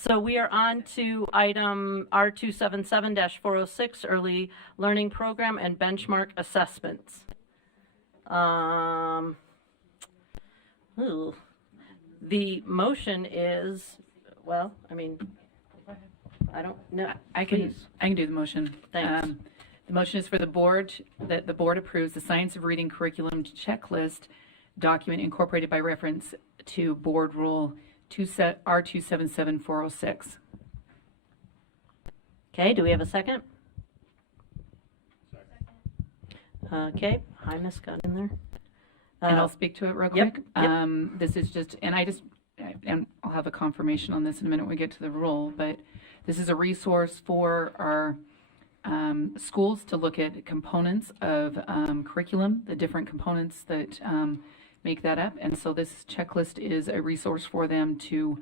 So we are on to item R277-406, Early Learning Program and Benchmark Assessments. The motion is, well, I mean, I don't know. I can do the motion. Thanks. The motion is for the board, that the board approves the Science of Reading Curriculum Checklist document incorporated by reference to Board Rule R277-406. Okay, do we have a second? Okay, hi, Miss got in there. And I'll speak to it real Yep, quick. yep. This is just, and I'll have a confirmation on this in a minute when we get to the rule, but this is a resource for our schools to look at components of curriculum, the different components that make that up. And so this checklist is a resource for them to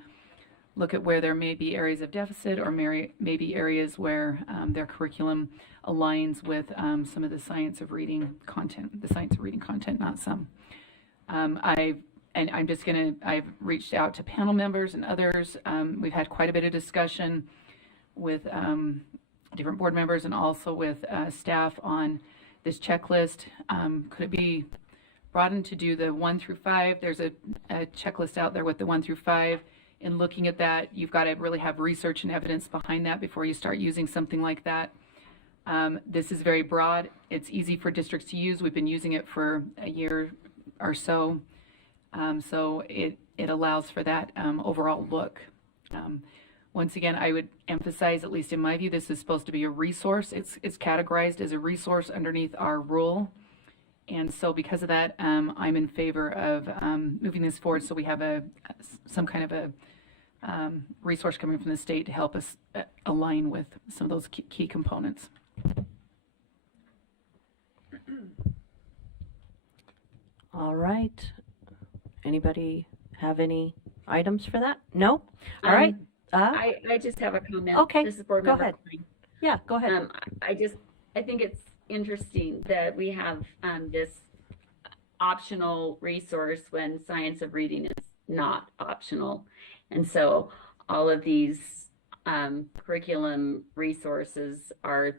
look at where there may be areas of deficit or maybe areas where their curriculum aligns with some of the science of reading content, not some. I've reached out to panel members and others. We've had quite a bit of discussion with different board members and also with staff on this checklist. Could it be broadened to do the 1 through 5? There's a checklist out there with the 1 through 5. In looking at that, you've got to really have research and evidence behind that before you start using something like that. This is very broad. It's easy for districts to use. We've been using it for a year or so. So it allows for that overall look. Once again, I would emphasize, at least in my view, this is supposed to be a resource. It's categorized as a resource underneath our rule. And so because of that, I'm in favor of moving this forward so we have some kind of a resource coming from the state to help us align with some of those key components. All right. Anybody have any items for that? No? All right. I just have a comment. Okay, This is board go member ahead. Klein. Yeah, go ahead. I think it's interesting that we have this optional resource when science of reading is not optional. And so all of these curriculum resources are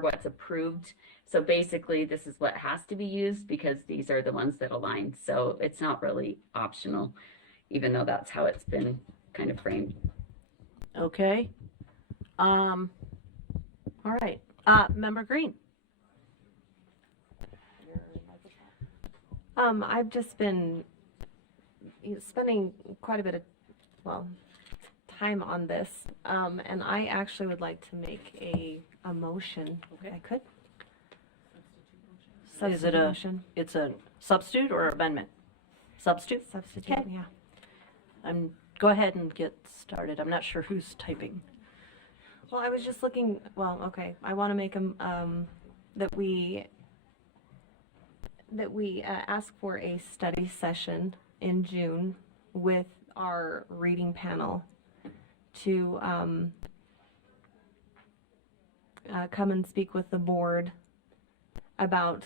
what's approved. So basically this is what has to be used because these are the ones that align. So it's not really optional, even though that's how it's been kind of framed. Okay. All right. Member Green. I've just been spending quite a bit of, time on this, and I actually would like to make a motion. Okay. I could? Is it motion? It's a substitute or amendment? Substitute? Substitute, Okay. yeah. Go ahead and get started. I'm not sure who's typing. Well, I was just looking, okay, I want to make that we ask for a study session in June with our reading panel to come and speak with the board about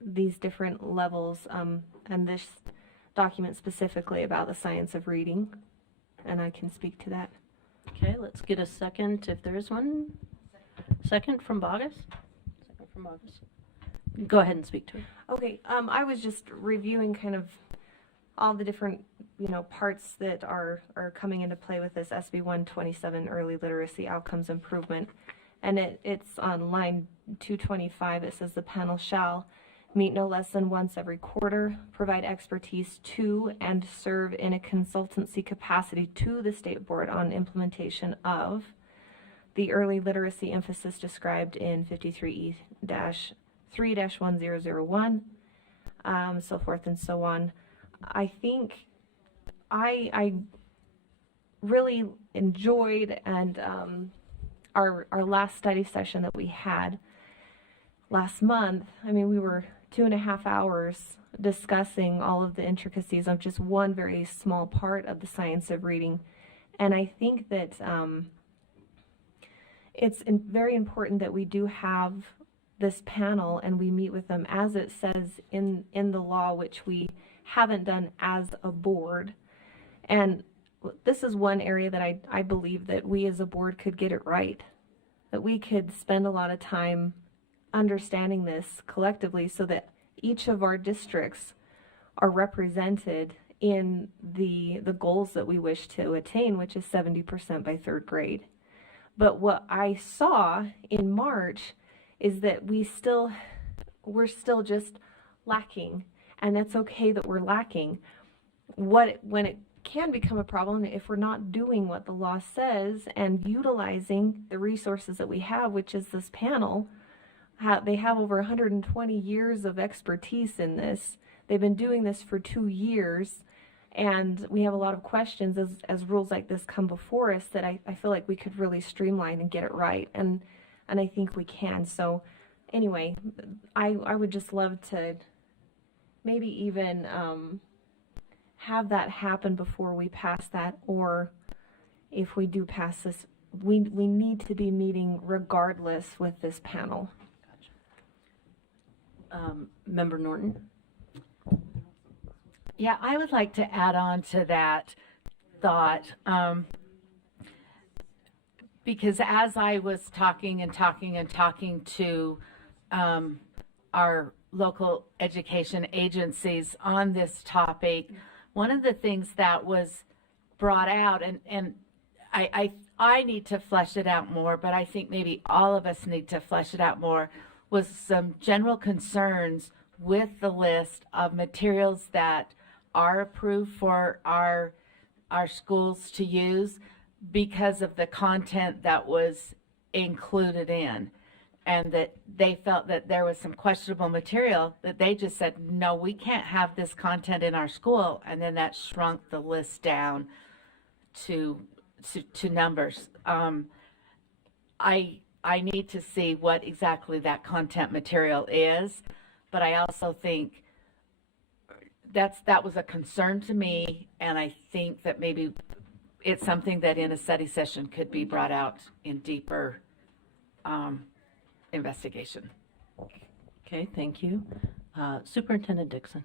these different levels and this document specifically about the science of reading, and I can speak to that. Okay, let's get a second if there is one. Second from Bogus? Second from Bogus. Go ahead and speak to it. Okay, I was just reviewing kind of all the different, parts that are coming into play with this SB 127 early literacy outcomes improvement. And it's on line 225. It says the panel shall meet no less than once every quarter, provide expertise to and serve in a consultancy capacity to the state board on implementation of the early literacy emphasis described in 53E-3-1001, so forth and so on. I think I really enjoyed and our last study session that we had last month. I mean, we were 2.5 hours discussing all of the intricacies of just one very small part of the science of reading. And I think that it's very important that we do have this panel and we meet with them as it says in the law, which we haven't done as a board. And this is one area that I believe that we as a board could get it right, that we could spend a lot of time understanding this collectively so that each of our districts are represented in the goals that we wish to attain, which is 70% by third grade. But what I saw in March is that we're still just lacking, and that's okay that we're lacking. When it can become a problem if we're not doing what the law says and utilizing the resources that we have, which is this panel. They have over 120 years of expertise in this. They've been doing this for 2 years, and we have a lot of questions as rules like this come before us that I feel like we could really streamline and get it right, and I think we can. So anyway, I would just love to maybe even have that happen before we pass that, or if we do pass this, we need to be meeting regardless with this panel. Member Norton? Yeah, I would like to add on to that thought, because as I was talking to our local education agencies on this topic, one of the things that was brought out, and I need to flesh it out more, but I think maybe all of us need to flesh it out more, was some general concerns with the list of materials that are approved for our schools to use because of the content that was included in, and that they felt that there was some questionable material that they just said, no, we can't have this content in our school, and then that shrunk the list down to numbers. I need to see what exactly that content material is, but I also think that was a concern to me, and I think that maybe it's something that in a study session could be brought out in deeper investigation. Okay, thank you. Superintendent Dixon.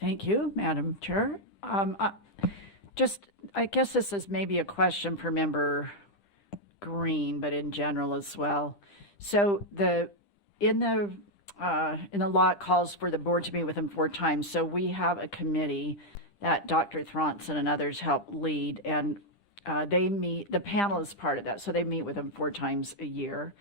Thank you, Madam Chair. I guess this is maybe a question for Member Green, but in general as well. So in the law, it calls for the board to meet with them 4 times. So we have a committee that Dr. Thronson and others help lead, and they meet, the panel is part of that. So they meet with them 4 times a year.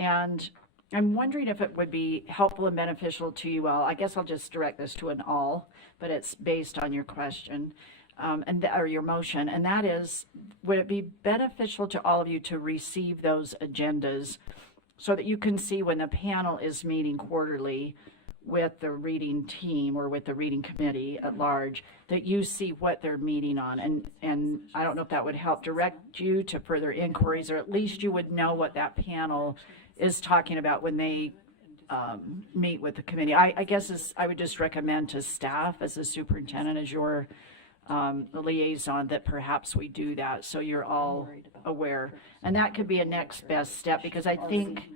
And I'm wondering if it would be helpful and beneficial to you all. I guess I'll just direct this to an all, but it's based on your question or your motion. And that is, would it be beneficial to all of you to receive those agendas so that you can see when the panel is meeting quarterly with the reading team or with the reading committee at large, that you see what they're meeting on? And I don't know if that would help direct you to further inquiries, or at least you would know what that panel is talking about when they meet with the committee. I guess I would just recommend to staff as a superintendent, as your liaison, that perhaps we do that so you're all aware. And that could be a next best step, because I think,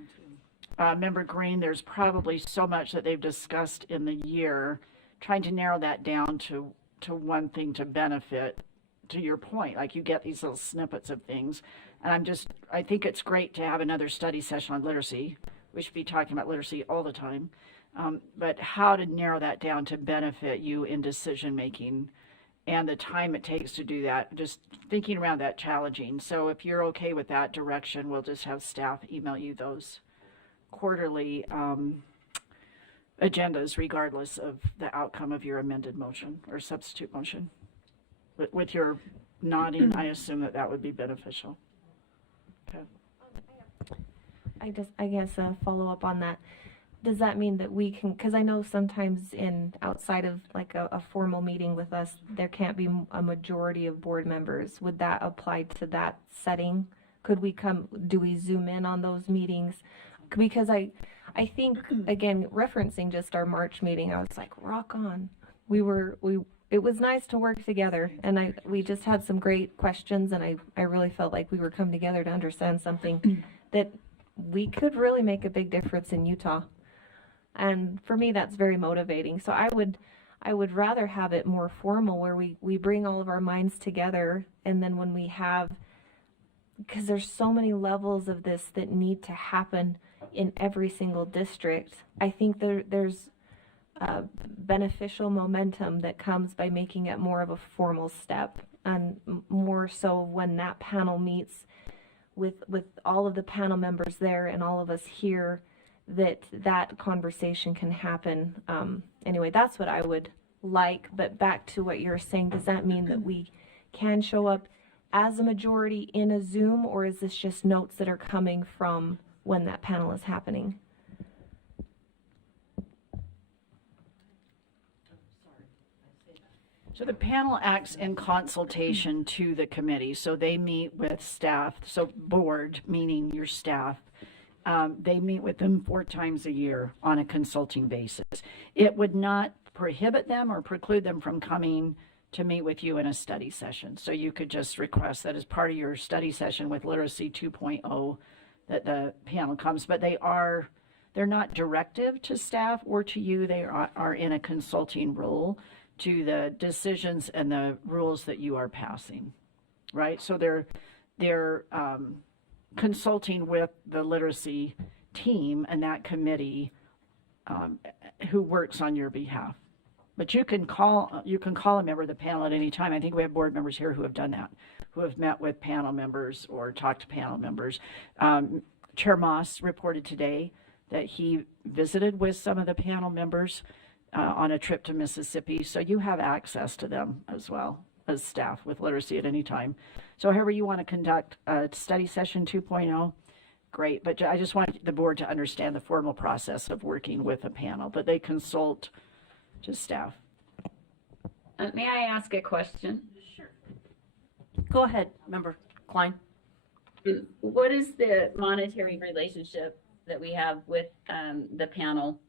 Member Green, there's probably so much that they've discussed in the year, trying to narrow that down to one thing to benefit, to your point, like you get these little snippets of things. And I think it's great to have another study session on literacy. We should be talking about literacy all the time. But how to narrow that down to benefit you in decision making and the time it takes to do that, just thinking around that challenging. So if you're okay with that direction, we'll just have staff email you those quarterly agendas, regardless of the outcome of your amended motion or substitute motion. With your nodding, I assume that would be beneficial. Okay. I guess a follow up on that. Does that mean that we can, because I know sometimes outside of like a formal meeting with us, there can't be a majority of board members. Would that apply to that setting? Do we zoom in on those meetings? Because I think, again, referencing just our March meeting, I was like, rock on. It was nice to work together, and we just had some great questions, and I really felt like we were coming together to understand something that we could really make a big difference in Utah. And for me, that's very motivating. So I I would rather have it more formal where we bring all of our minds together, and then when we have, because there's so many levels of this that need to happen in every single district. I think there's beneficial momentum that comes by making it more of a formal step, and more so when that panel meets with all of the panel members there and all of us here, that conversation can happen. Anyway, that's what I would like. But back to what you're saying, does that mean that we can show up as a majority in a Zoom, or is this just notes that are coming from when that panel is happening? So the panel acts in consultation to the committee. So they meet with staff, so board, meaning your staff. They meet with them 4 times a year on a consulting basis. It would not prohibit them or preclude them from coming to meet with you in a study session. So you could just request that as part of your study session with Literacy 2.0 that the panel comes, but they're not directive to staff or to you. They are in a consulting role to the decisions and the rules that you are passing, right? So they're consulting with the literacy team and that committee who works on your behalf. But you can call a member of the panel at any time. I think we have board members here who have done that, who have met with panel members or talked to panel members. Chair Moss reported today that he visited with some of the panel members on a trip to Mississippi. So you have access to them as well as staff with literacy at any time. So however you want to conduct a study session 2.0, great. But I just want the board to understand the formal process of working with a panel, but they consult to staff. May I ask a question? Go ahead, Member Klein. What is the monetary relationship that we have with the panel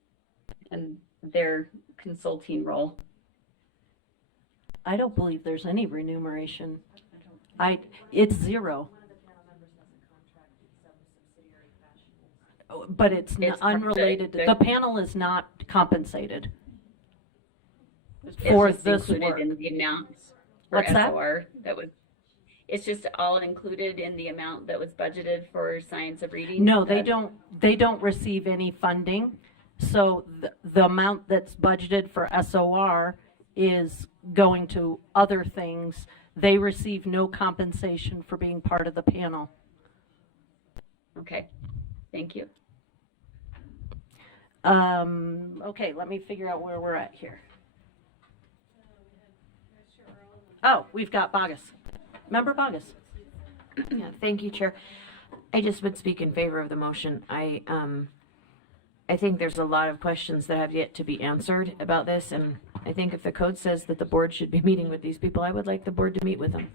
and their consulting role? I don't believe there's any remuneration. It's zero. But it's unrelated. The panel is not compensated for it's just this included work. in the amounts for What's that? SOR that was. It's just all included in the amount that was budgeted for science of reading. No, they don't. They don't receive any funding. So the amount that's budgeted for SOR is going to other things. They receive no compensation for being part of the panel. Okay, thank you. Okay, let me figure out where we're at here. Oh, we've got Bogus. Member Bogus. Yeah, thank you, Chair. I just would speak in favor of the motion. I think there's a lot of questions that have yet to be answered about this, and I think if the code says that the board should be meeting with these people, I would like the board to meet with them.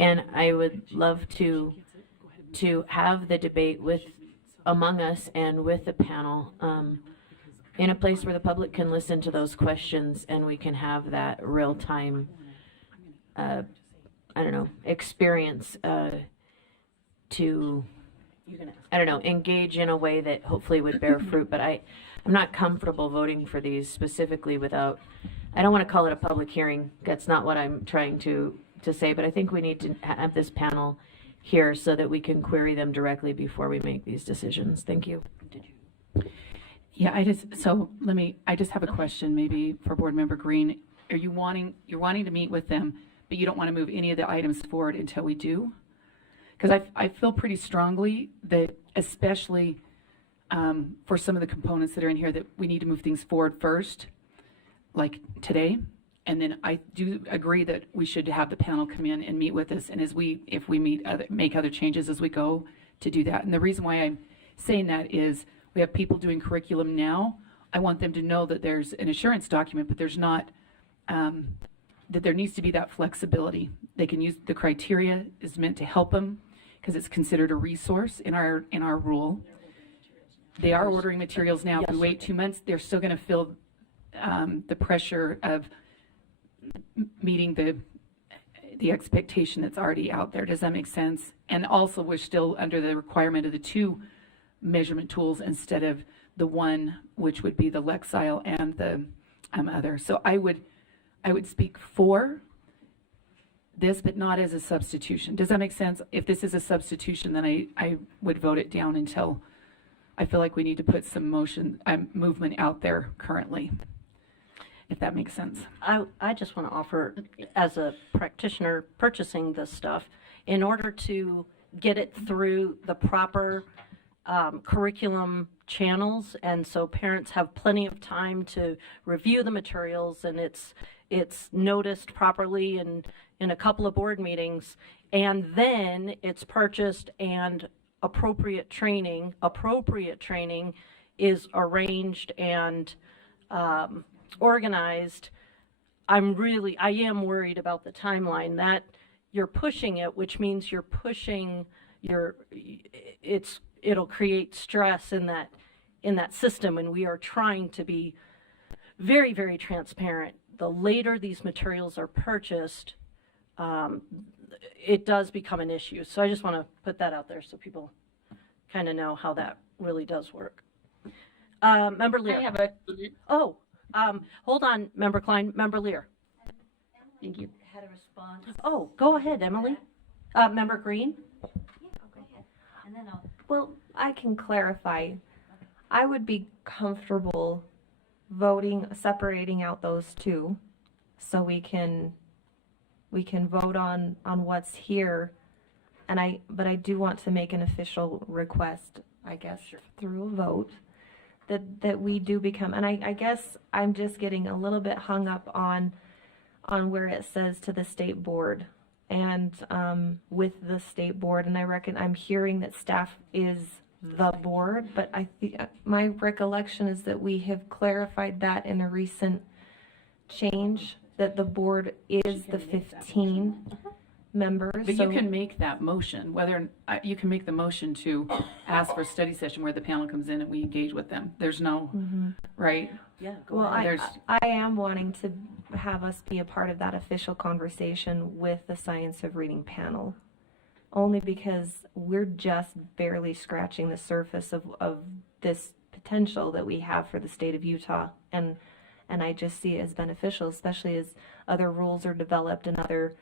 And I would love to have the debate among us and with the panel in a place where the public can listen to those questions and we can have that real-time experience to, engage in a way that hopefully would bear fruit. But I'm not comfortable voting for these specifically without, I don't want to call it a public hearing. That's not what I'm trying to say, but I think we need to have this panel here so that we can query them directly before we make these decisions. Thank you. Yeah, I just have a question maybe for Board Member Green. You're wanting to meet with them, but you don't want to move any of the items forward until we do? Because I feel pretty strongly that especially for some of the components that are in here that we need to move things forward first, like today. And then I do agree that we should have the panel come in and meet with us, and if we make other changes as we go to do that. And the reason why I'm saying that is we have people doing curriculum now. I want them to know that there's an assurance document, but there's not, that there needs to be that flexibility. They can use the criteria is meant to help them because it's considered a resource in our rule. They are ordering materials now. If we wait 2 months, they're still going to feel the pressure of meeting the expectation that's already out there. Does that make sense? And also, we're still under the requirement of the 2 measurement tools instead of the 1, which would be the Lexile and the others. So I would speak for this, but not as a substitution. Does that make sense? If this is a substitution, then I would vote it down until I feel like we need to put some movement out there currently, if that makes sense. I just want to offer, as a practitioner purchasing this stuff, in order to get it through the proper curriculum channels, and so parents have plenty of time to review the materials, and it's noticed properly in a couple of board meetings, and then it's purchased and appropriate training is arranged and organized. I am worried about the timeline that you're pushing it, which means you're pushing it'll create stress in that system, and we are trying to be very, very transparent. The later these materials are purchased, it does become an issue. So I just want to put that out there so people kind of know how that really does work. Member Lear. I have a comment. Oh, hold on, Member Klein. Member Lear. Thank you. Had a response. Oh, go ahead, Emily. Member Green. And then I'll. Well, I can clarify. I would be comfortable separating out those two, so we can vote on what's here. But I do want to make an official request, I guess, through a vote, that we do become, and I guess I'm just getting a little bit hung up on where it says to the state board, and with the state board, and I'm hearing that staff is the board, but my recollection is that we have clarified that in a recent change, that the board is the 15 members. But you can make that motion, you can make the motion to ask for a study session where the panel comes in and we engage with them. There's no, right? Yeah, go Well, ahead. I am wanting to have us be a part of that official conversation with the Science of Reading panel, only because we're just barely scratching the surface of this potential that we have for the state of Utah, and I just see it as beneficial, especially as other rules are developed and other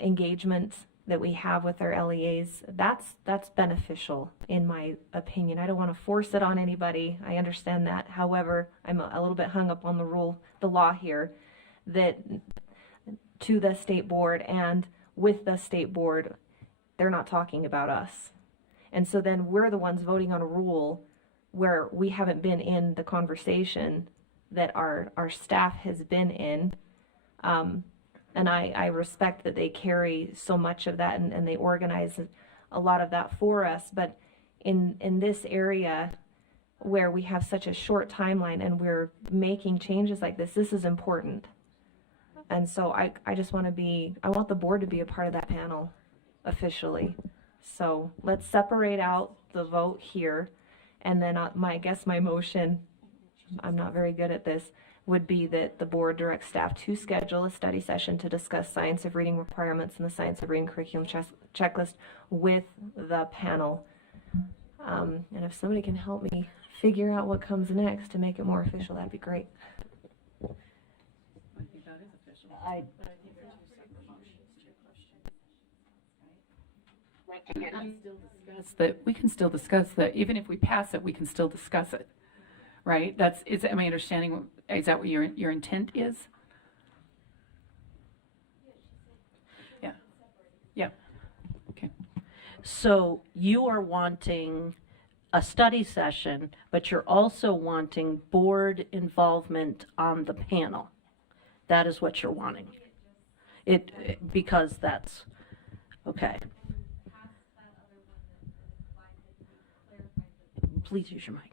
engagement that we have with our LEAs. That's beneficial, in my opinion. I don't want to force it on anybody. I understand that. However, I'm a little bit hung up on the law here, that to the state board and with the state board, they're not talking about us. And so then we're the ones voting on a rule where we haven't been in the conversation that our staff has been in. And I respect that they carry so much of that, and they organize a lot of that for us. But in this area where we have such a short timeline and we're making changes like this is important. And so I just want I want the board to be a part of that panel officially. So let's separate out the vote here. And then I guess my motion, I'm not very good at this, would be that the board directs staff to schedule a study session to discuss science of reading requirements and the science of reading curriculum checklist with the panel. And if somebody can help me figure out what comes next to make it more official, that'd be great. I think that is official. We can still discuss that. Even if we pass it, we can still discuss it, right? Am I understanding, is that what your intent is? Yeah. Okay. So you are wanting a study session, but you're also wanting board involvement on the panel. That is what you're wanting. Because that's, okay. Please use your mic.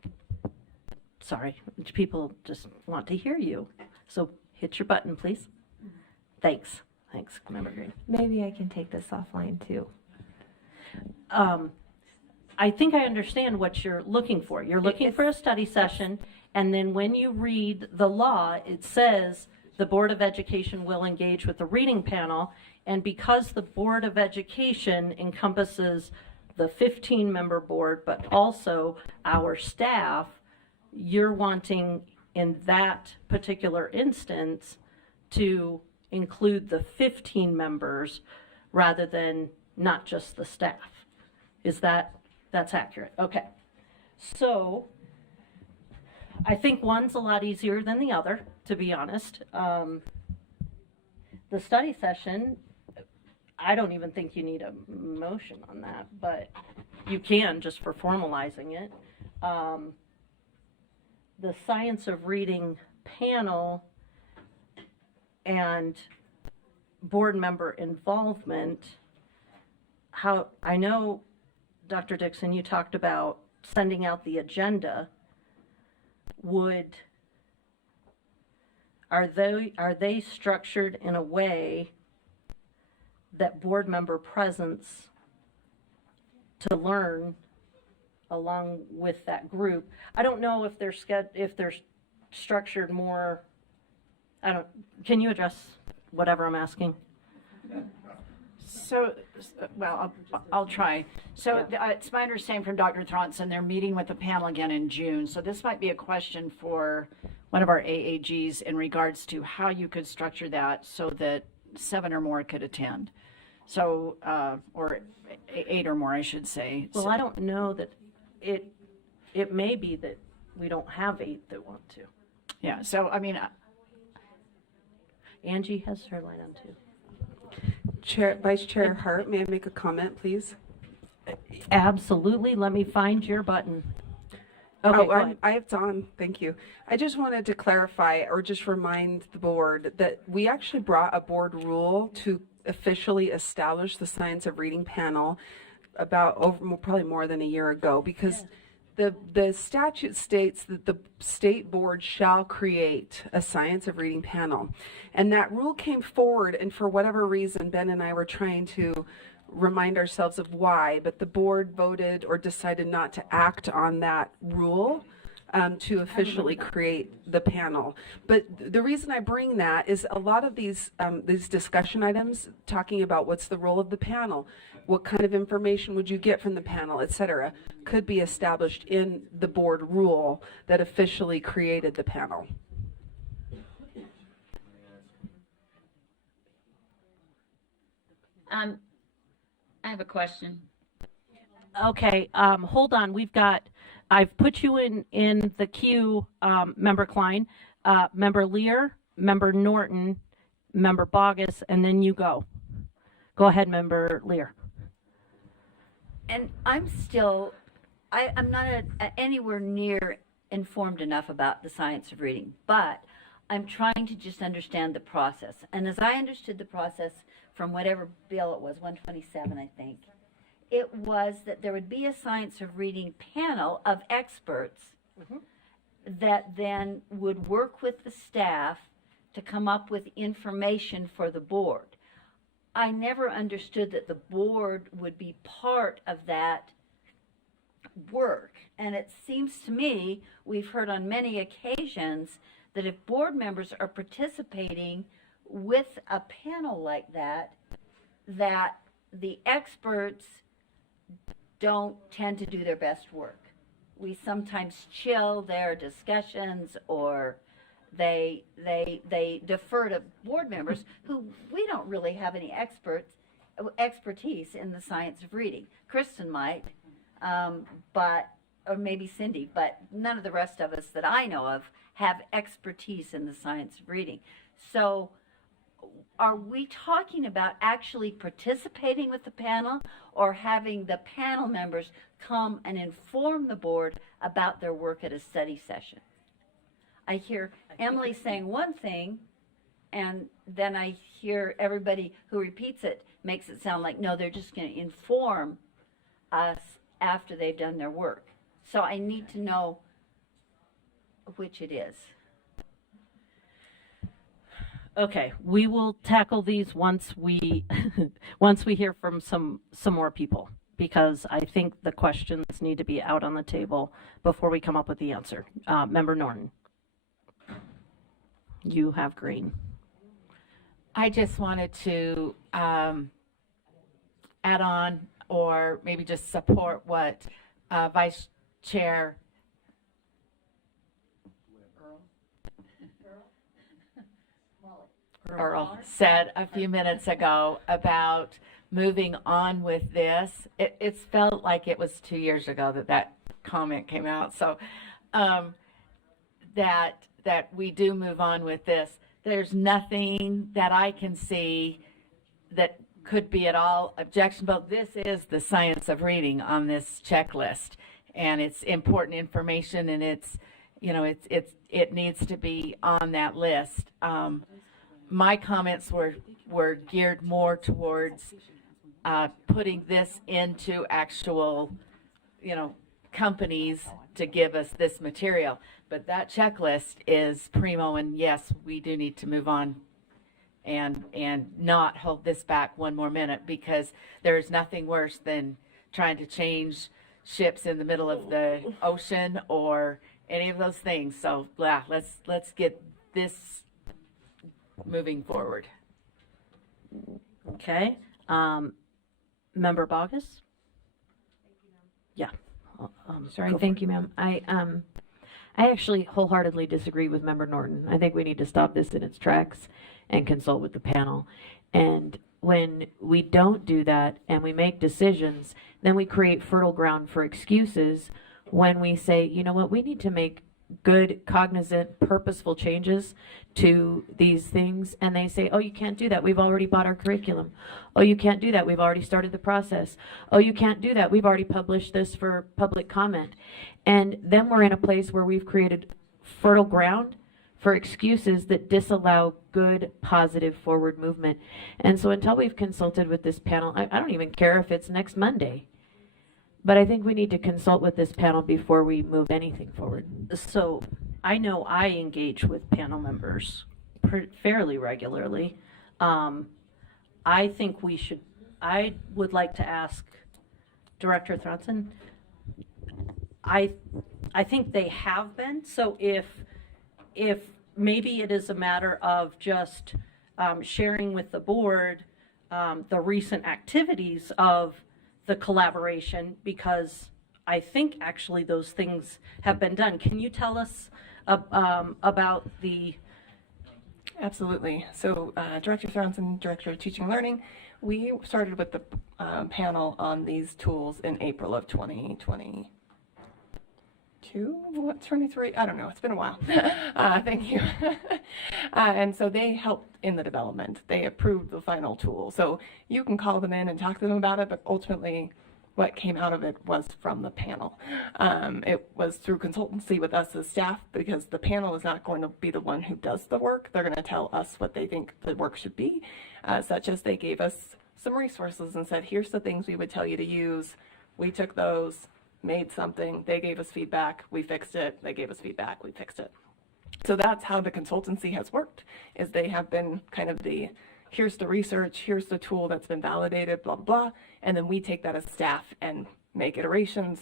Sorry, people just want to hear you. So hit your button, please. Thanks, Member Green. Maybe I can take this offline too. I think I understand what you're looking for. You're looking for a study session, and then when you read the law, it says the Board of Education will engage with the reading panel, and because the Board of Education encompasses the 15-member board, but also our staff, you're wanting in that particular instance to include the 15 members rather than not just the staff. That's accurate? Okay. So I think one's a lot easier than the other, to be honest. The study session, I don't even think you need a motion on that, but you can just for formalizing it. The science of reading panel and board member involvement, I know, Dr. Dixon, you talked about sending out the agenda. Are they structured in a way that board member presence to learn along with that group? I don't know if they're structured more. Can you address whatever I'm asking? So, well, I'll try. So it's my understanding from Dr. Thronson, they're meeting with the panel again in June. So this might be a question for one of our AAGs in regards to how you could structure that so that 7 or more could attend. So, or 8 or more, I should say. Well, I don't know that it may be that we don't have 8 that want to. Yeah, so I mean, Angie has her light on too. Vice Chair Hart, may I make a comment, please? Absolutely. Let me find your button. Okay, go ahead. It's on. Thank you. I just wanted to clarify or just remind the board that we actually brought a board rule to officially establish the Science of Reading panel probably more than a year ago, because the statute states that the state board shall create a Science of Reading panel. And that rule came forward, and for whatever reason, Ben and I were trying to remind ourselves of why, but the board voted or decided not to act on that rule to officially create the panel. But the reason I bring that is a lot of these discussion items talking about what's the role of the panel, what kind of information would you get from the panel, etc., could be established in the board rule that officially created the panel. I have a question. Okay, hold on. I've put you in the queue, Member Klein, Member Lear, Member Norton, Member Bogus, and then you go. Go ahead, Member Lear. And I'm not anywhere near informed enough about the science of reading, but I'm trying to just understand the process. And as I understood the process from whatever bill it was, 127, I think, it was that there would be a science of reading panel of experts that then would work with the staff to come up with information for the board. I never understood that the board would be part of that work. And it seems to me, we've heard on many occasions, that if board members are participating with a panel like that, that the experts don't tend to do their best work. We sometimes chill their discussions, or they defer to board members who we don't really have any expertise in the science of reading. Kristen might, or maybe Cindy, but none of the rest of us that I know of have expertise in the science of reading. So are we talking about actually participating with the panel, or having the panel members come and inform the board about their work at a study session? I hear Emily saying one thing, and then I hear everybody who repeats it makes it sound like, no, they're just going to inform us after they've done their work. So I need to know which it is. Okay, we will tackle these once we once we hear from some more people, because I think the questions need to be out on the table before we come up with the answer. Member Norton, you have green. I just wanted to add on, or maybe just support what Vice Chair Earl said a few minutes ago about moving on with this. It's felt like it was 2 years ago that comment came out. So that we do move on with this. There's nothing that I can see that could be at all objectionable. This is the science of reading on this checklist, and it's important information, and it's, you know, it needs to be on that list. My comments were geared more towards putting this into actual, you know, companies to give us this material. But that checklist is primo, and yes, we do need to move on and not hold this back one more minute, because there is nothing worse than trying to change ships in the middle of the ocean or any of those things. So yeah, let's get this moving forward. Okay. Member Bogus? Yeah. Sorry, go for thank you, ma'am. I actually wholeheartedly disagree with Member Norton. I think we need to stop this in its tracks and consult with the panel. And when we don't do that and we make decisions, then we create fertile ground for excuses when we say, you know what, we need to make good, cognizant, purposeful changes to these things. And they say, oh, you can't do that. We've already bought our curriculum. Oh, you can't do that. We've already started the process. Oh, you can't do that. We've already published this for public comment. And then we're in a place where we've created fertile ground for excuses that disallow good, positive forward movement. And so until we've consulted with this panel, I don't even care if it's next Monday, but I think we need to consult with this panel before we move anything forward. So I know I engage with panel members fairly regularly. I think I would like to ask Director Thronson, I think they have been. So if maybe it is a matter of just sharing with the board the recent activities of the collaboration, because I think actually those things have been done. Can you tell us about the... Absolutely. So Director Thronson, Director of Teaching and Learning, we started with the panel on these tools in April of 2022. What, 23? I don't know. It's been a while. Thank you. And so they helped in the development. They approved the final tool. So you can call them in and talk to them about it, but ultimately what came out of it was from the panel. It was through consultancy with us as staff, because the panel is not going to be the one who does the work. They're going to tell us what they think the work should be, such as they gave us some resources and said, here's the things we would tell you to use. We took those, made something, they gave us feedback, we fixed it, they gave us feedback, we fixed it. So that's how the consultancy has worked, is they have been kind of here's the research, here's the tool that's been validated, blah, blah, and then we take that as staff and make iterations,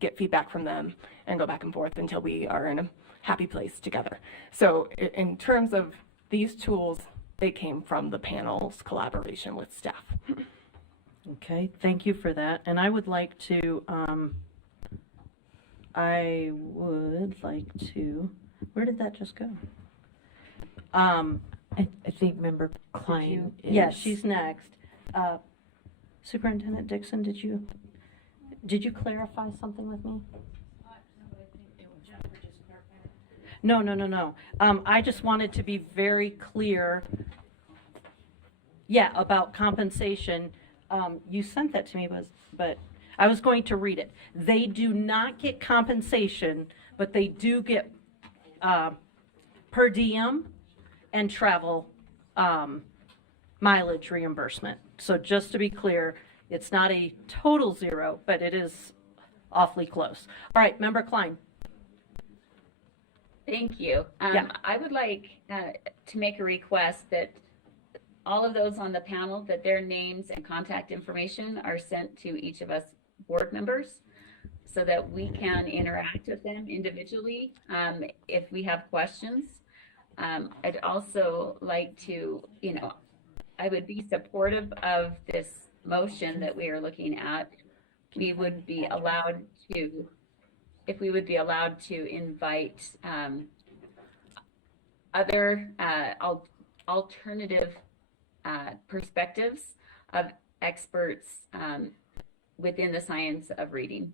get feedback from them, and go back and forth until we are in a happy place together. So in terms of these tools, they came from the panel's collaboration with staff. Okay, thank you for that. And I would like to, where did that just go? I think Member Klein is... Yeah, she's next. Superintendent Dixon, did you clarify something with me? No. I just wanted to be very clear, about compensation. You sent that to me, but I was going to read it. They do not get compensation, but they do get per diem and travel mileage reimbursement. So just to be clear, it's not a total zero, but it is awfully close. All right, Member Klein. Thank you. Yeah. I would like to make a request that all of those on the panel, that their names and contact information are sent to each of us board members so that we can interact with them individually if we have questions. I'd also like to, I would be supportive of this motion that we are looking at. We would be allowed to, if we would be allowed to invite other alternative perspectives of experts within the science of reading.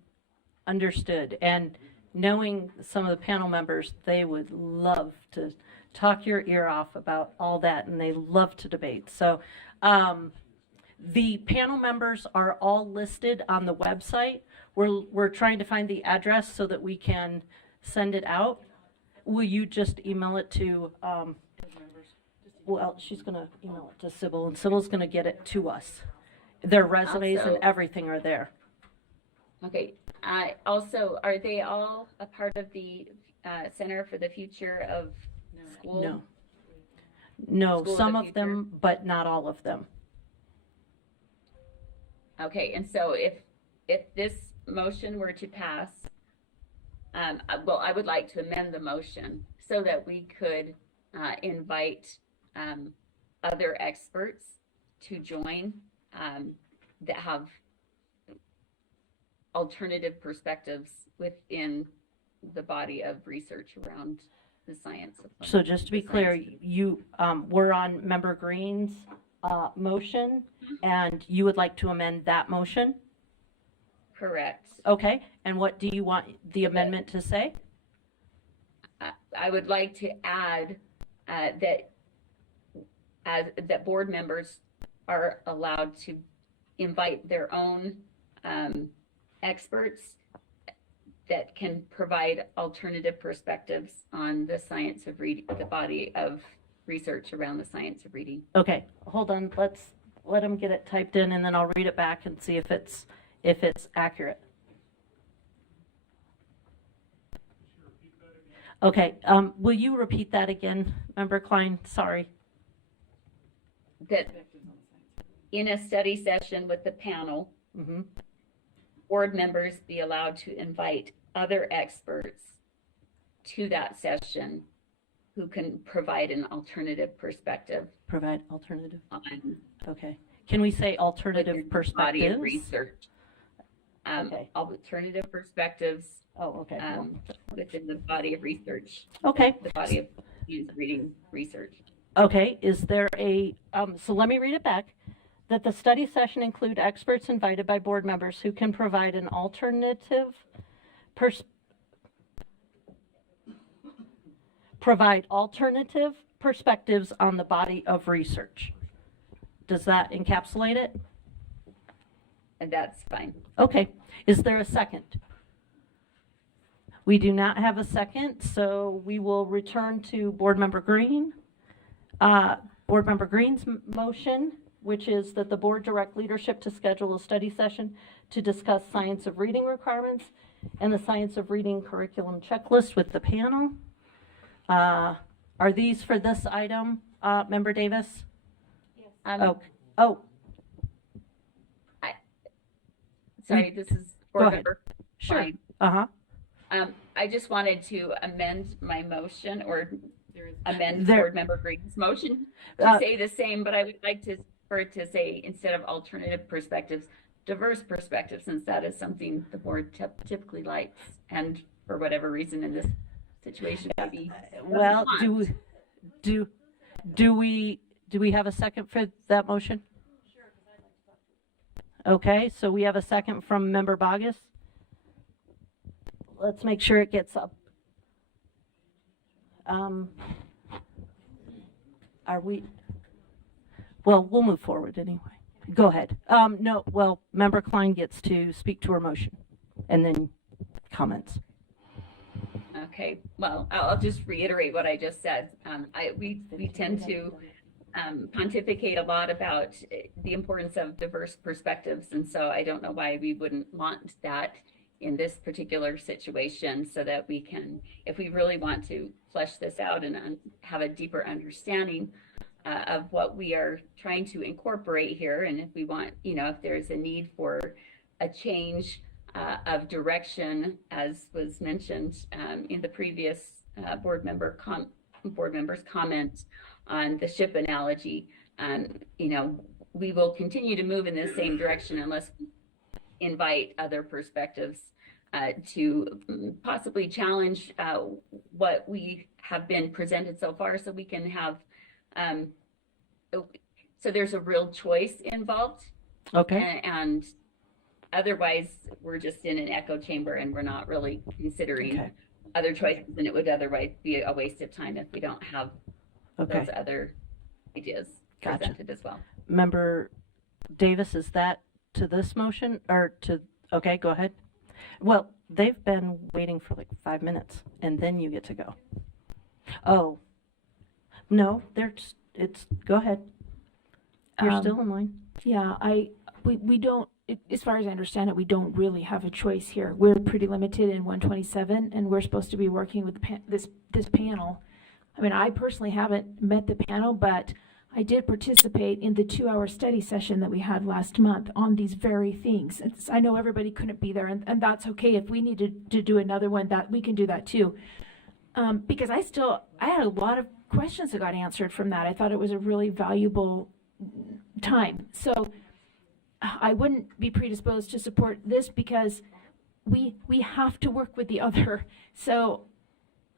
Understood. And knowing some of the panel members, they would love to talk your ear off about all that, and they love to debate. So the panel members are all listed on the website. We're trying to find the address so that we can send it out. Will you just email it to, well, she's going to email it to Sybil, and Sybil's going to get it to us. Their resumes and Also- everything are there. Okay. Also, are they all a part of the Center for the Future of School? No. No, School of some the of them, but not all of them. Okay, and so if this motion were to pass, well, I would like to amend the motion so that we could invite other experts to join that have alternative perspectives within the body of research around the science of So just to be the clear, science of- you, we're on Member Green's motion, and you would like to amend that motion? Correct. Okay, and what do you want the amendment to say? I would like to add that board members are allowed to invite their own experts that can provide alternative perspectives on the science of reading, the body of research around the science of reading. Okay, hold on, let him get it typed in, and then I'll read it back and see if it's accurate. Okay, will you repeat that again, Member Klein? Sorry. That in a study session with the panel, Mm-hmm. board members be allowed to invite other experts to that session who can provide an alternative perspective Provide alternative, on okay. Can we say alternative within the body of perspectives? research. Okay. Alternative perspectives Oh, okay. within the body of research, Okay, the body of reading research. okay, is there a, so let me read it back. That the study session include experts invited by board members who can provide an alternative provide alternative perspectives on the body of research. Does that encapsulate it? And that's fine. Okay, is there a second? We do not have a second, so we will return to Board Member Green. Board Member Green's motion, which is that the board direct leadership to schedule a study session to discuss science of reading requirements and the science of reading curriculum checklist with the panel. Are these for this item, Member Davis? Oh, Sorry, this is Go board ahead. member. sure. Fine. Uh-huh. I just wanted to amend my motion or amend There- board member Green's motion Uh, to say the same, but I would like for it to say, instead of alternative perspectives, diverse perspectives, since that is something the board typically likes, and for whatever reason in this situation, maybe. Well, doesn't want. do we have a second for that motion? Okay, so we have a second from Member Bogus. Let's make sure it gets up. Are we, well, we'll move forward anyway. Go ahead. No, well, Member Klein gets to speak to her motion and then comments. Okay, well, I'll just reiterate what I just said. We tend to pontificate a lot about the importance of diverse perspectives, and so I don't know why we wouldn't want that in this particular situation, so that we can, if we really want to flesh this out and have a deeper understanding of what we are trying to incorporate here, and if we want, if there's a need for a change of direction, as was mentioned in the previous board member's comment on the ship analogy, we will continue to move in the same direction unless we invite other perspectives to possibly challenge what we have been presented so far, so we can have Um, so there's a real choice involved, Okay, and otherwise we're just in an echo chamber and we're not really considering Okay. other choices, and it would otherwise be a waste of time if we don't have okay. those other ideas Gotcha. presented as well. Member Davis, is that to this motion or to, okay, go ahead. Well, they've been waiting for like 5 minutes and then you get to go. Oh, no, go ahead. You're still in line. Yeah, we don't, as far as I understand it, we don't really have a choice here. We're pretty limited in 127, and we're supposed to be working with this panel. I mean, I personally haven't met the panel, but I did participate in the 2-hour study session that we had last month on these very things. I know everybody couldn't be there, and that's okay. If we needed to do another one, that we can do that too. Because I had a lot of questions that got answered from that. I thought it was a really valuable time. So I wouldn't be predisposed to support this because we have to work with the other. So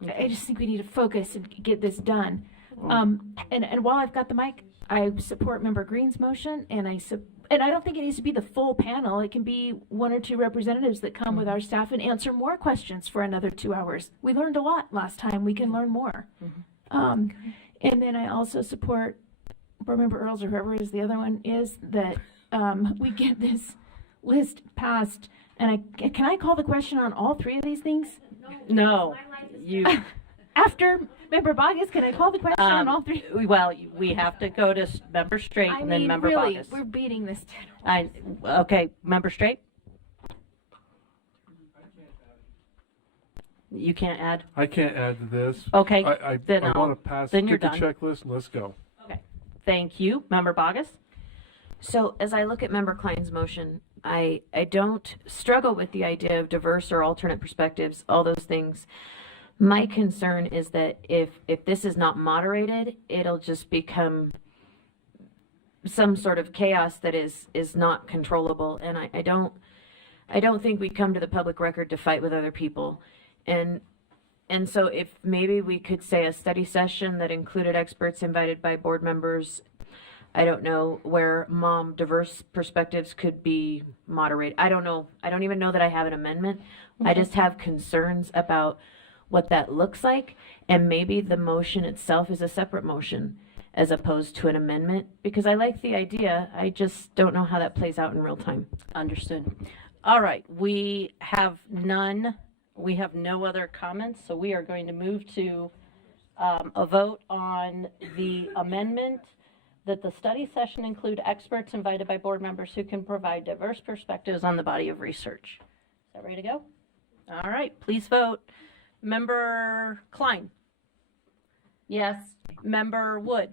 I just think we need to focus and get this done. And while I've got the mic, I support Member Green's motion, and I don't think it needs to be the full panel. It can be 1 or 2 representatives that come with our staff and answer more questions for another 2 hours. We learned a lot last time. We can learn more. And then I also support Board Member Earls, or whoever is the other one is, that we get this list passed. And can I call the question on all 3 of these things? No, you, After Member Bogus, can I call the question on all 3? well, we have to go to Member Straight and then Member really, Bogus. we're beating this dead. Okay, Member Straight? You can't add? I can't add to this. Okay, I then want to pass, then you're get the done. checklist and let's go. Okay, thank you. Member Bogus? So as I look at Member Klein's motion, I don't struggle with the idea of diverse or alternate perspectives, all those things. My concern is that if this is not moderated, it'll just become some sort of chaos that is not controllable. And I don't think we come to the public record to fight with other people. And so if maybe we could say a study session that included experts invited by board members, I don't know, where diverse perspectives could be moderated. I don't know. I don't even know that I have an amendment. I just have concerns about what that looks like, and maybe the motion itself is a separate motion as opposed to an amendment, because I like the idea. I just don't know how that plays out in real time. Understood. All right, we have no other comments, so we are going to move to a vote on the amendment that the study session include experts invited by board members who can provide diverse perspectives on the body of research. Is that ready to go? All right, please vote. Member Klein? Yes. Member Wood?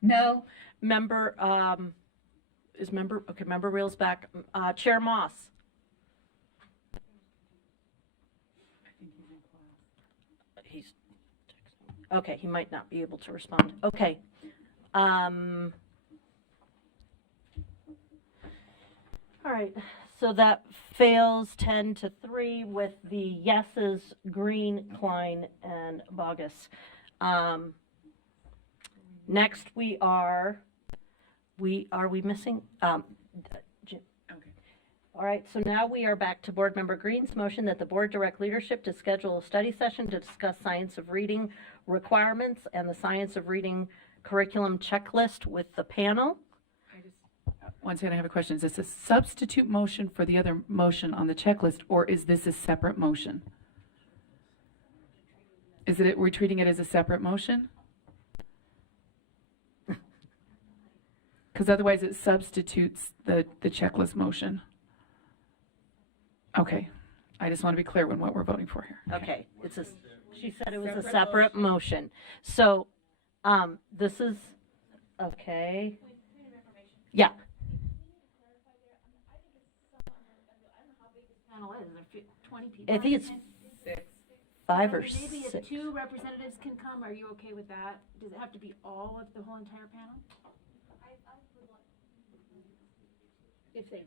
No. Member, Member Reel's back. Chair Moss? Okay, he might not be able to respond. Okay. All right, so that fails 10-3 with the yeses, Green, Klein, and Bogus. Next we missing? Jim. Okay. All right, so now we are back to Board Member Green's motion that the board direct leadership to schedule a study session to discuss science of reading requirements and the science of reading curriculum checklist with the panel. Once again, I have a question. Is this a substitute motion for the other motion on the checklist, or is this a separate motion? We're treating it as a separate motion? Because otherwise it substitutes the checklist motion. Okay. I just want to be clear on what we're voting for here. Okay, she said it was a separate motion. So, this is, okay. Yeah. I think it's 5 or 6. Maybe if 2 representatives can come, are you okay with that? Does it have to be all of the whole entire panel? If they.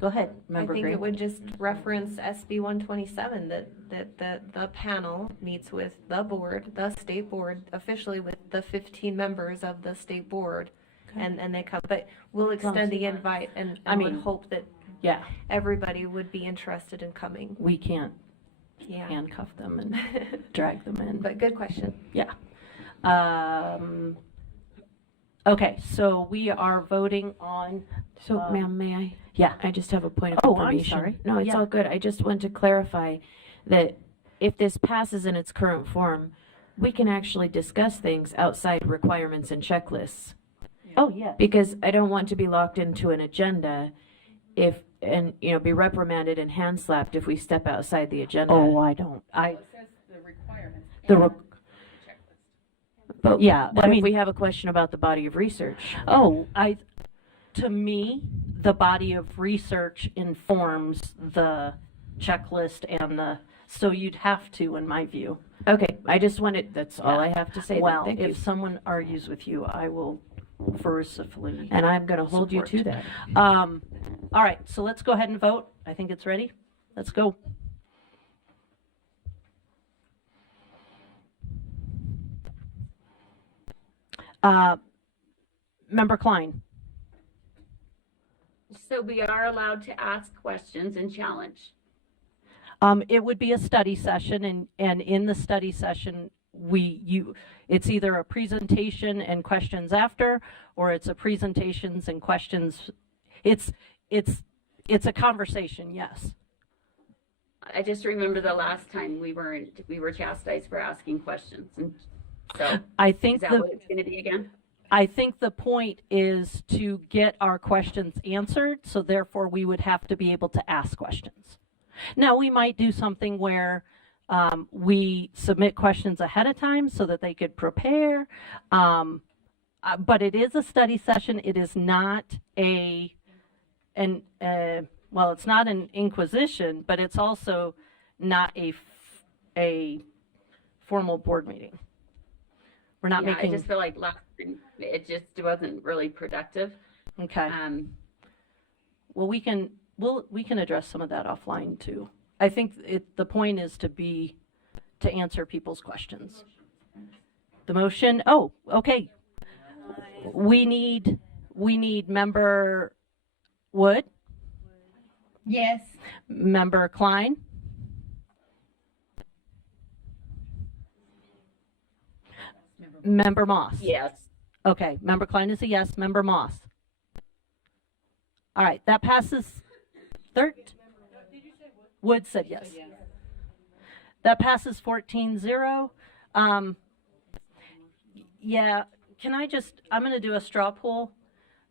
Go ahead, I Member think Green. it would just reference SB 127, that the panel meets with the board, the state board, officially with the 15 members of the state board. And they come, but we'll extend the invite and I would mean- hope that Yeah, everybody would be interested in coming. we can't Yeah. handcuff them and drag them in. But good question. Yeah. Okay, so we are voting on, So, ma'am, may I? yeah. I just have a point of Oh, I'm information. sorry. No, it's Yeah. all good. I just want to clarify that if this passes in its current form, we can actually discuss things outside requirements and checklists. Oh, yeah. Because I don't want to be locked into an agenda if, and, you know, be reprimanded and hand slapped if we step outside the agenda. Oh, I don't. It says the requirements. The and re- checklist. But Yeah, what I if mean- we have a question about the body of research? Oh, to me, the body of research informs the checklist and so you'd have to, in my view. Okay, I just wanted, that's all I have to say then. Well, Thank you. if someone argues with you, I will forcefully. And I'm gonna hold you to Support. that. All right, so let's go ahead and vote. I think it's ready. Let's go. Member Klein, So we are allowed to ask questions and challenge. it would be a study session and in the study session, it's either a presentation and questions after, or it's a presentations and questions. It's a conversation, yes. I just remember the last time we were chastised for asking questions, and so I is think that what it's going to be again? I think the point is to get our questions answered, so therefore we would have to be able to ask questions. Now, we might do something where we submit questions ahead of time so that they could prepare, but it is a study session. It is not it's not an inquisition, but it's also not a formal board meeting. We're not Yeah, making. I just feel like last time it just wasn't really productive. Okay. Well, we can address some of that offline too. I think the point is to answer people's questions. The motion, oh, okay. We need Member Wood, Yes. Member Klein, Member Moss. Yes. Okay, Member Klein is a yes, Member Moss. All right, that passes. Wood said yes. That passes 14-0. Yeah, I'm going to do a straw poll.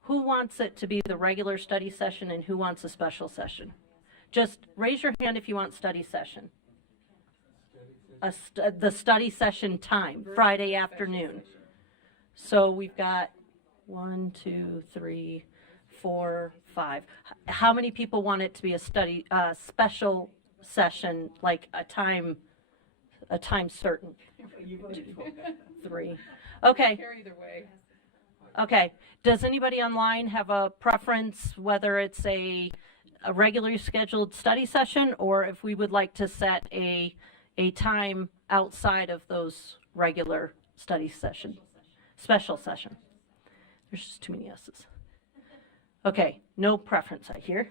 Who wants it to be the regular study session and who wants a special session? Just raise your hand if you want study session. The study session time, Friday afternoon. So we've got 1, 2, 3, 4, 5. How many people want it to be a special session, like a time certain? 3. Okay. Either way. Okay. Does anybody online have a preference whether it's a regularly scheduled study session or if we would like to set a time outside of those regular study session? Special session. There's just too many S's. Okay, no preference, I hear.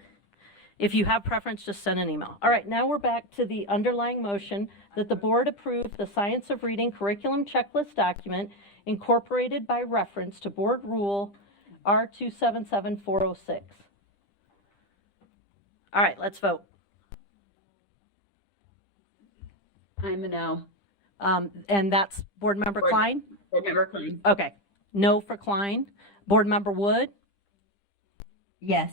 If you have preference, just send an email. All right, now we're back to the underlying motion that the board approve the Science of Reading curriculum checklist document incorporated by reference to board rule R277-406. All right, let's vote. I'm a no. And that's Board Member Klein? Board Member Klein. Okay, no for Klein. Board Member Wood? Yes.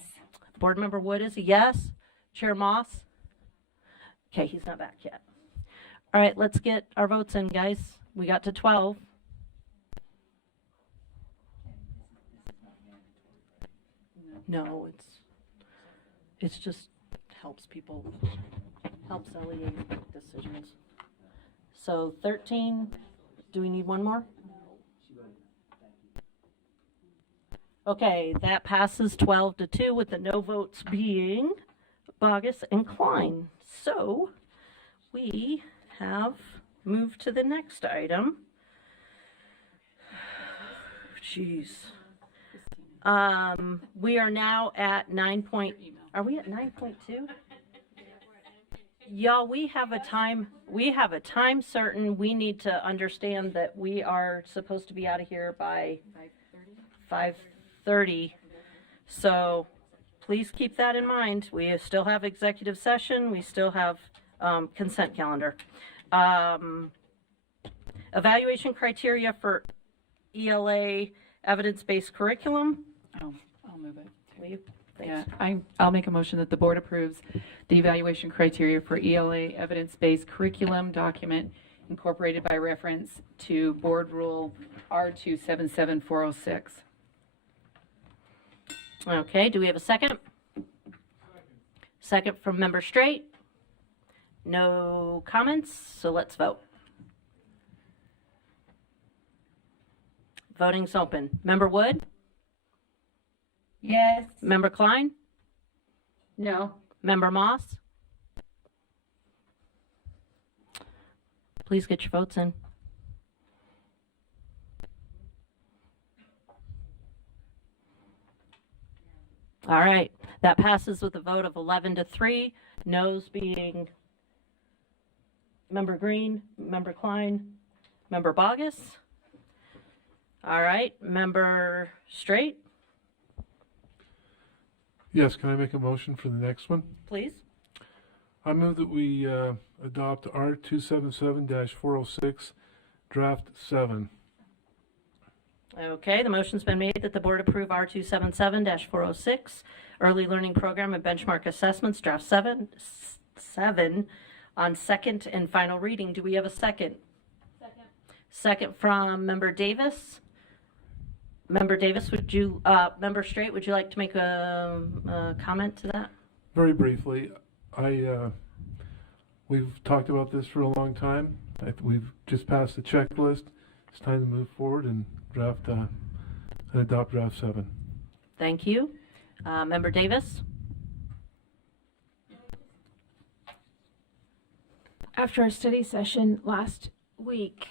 Board Member Wood is a yes. Chair Moss? Okay, he's not back yet. All right, let's get our votes in, guys. We got to 12. No, it's just helps Ellie make decisions. So 13, do we need one more? Okay, that passes 12-2 with the no votes being Bogus and Klein. So we have moved to the next item. Jeez. We are now at are we at 9.2? Y'all, we have a time certain. We need to understand that we are supposed to be out of here by 5:30. So please keep that in mind. We still have executive session. We still have consent calendar. Evaluation criteria for ELA evidence-based curriculum. I'll move it. Will you? Yeah, Thanks. I'll make a motion that the board approves the evaluation criteria for ELA evidence-based curriculum document incorporated by reference to Board Rule R277-406. Okay, do we have a second? Second from Member Straight. No comments, so let's vote. Voting's open. Member Wood? Yes. Member Klein? No. Member Moss? Please get your votes in. All right, that passes with a vote of 11-3, noes being Member Green, Member Klein, Member Bogus. All right, Member Straight, Yes, can I make a motion for the next one? please. I move that we adopt R277-406, Draft 7. Okay, the motion's been made that the board approve R277-406, Early Learning Program and Benchmark Assessments, Draft 7 on second and final reading. Do we have a second? Second. Second from Member Davis. Member Davis, Member Straight, would you like to make a comment to that? Very briefly, we've talked about this for a long time. We've just passed the checklist. It's time to move forward and adopt Draft 7. Thank you. Member Davis? After our study session last week,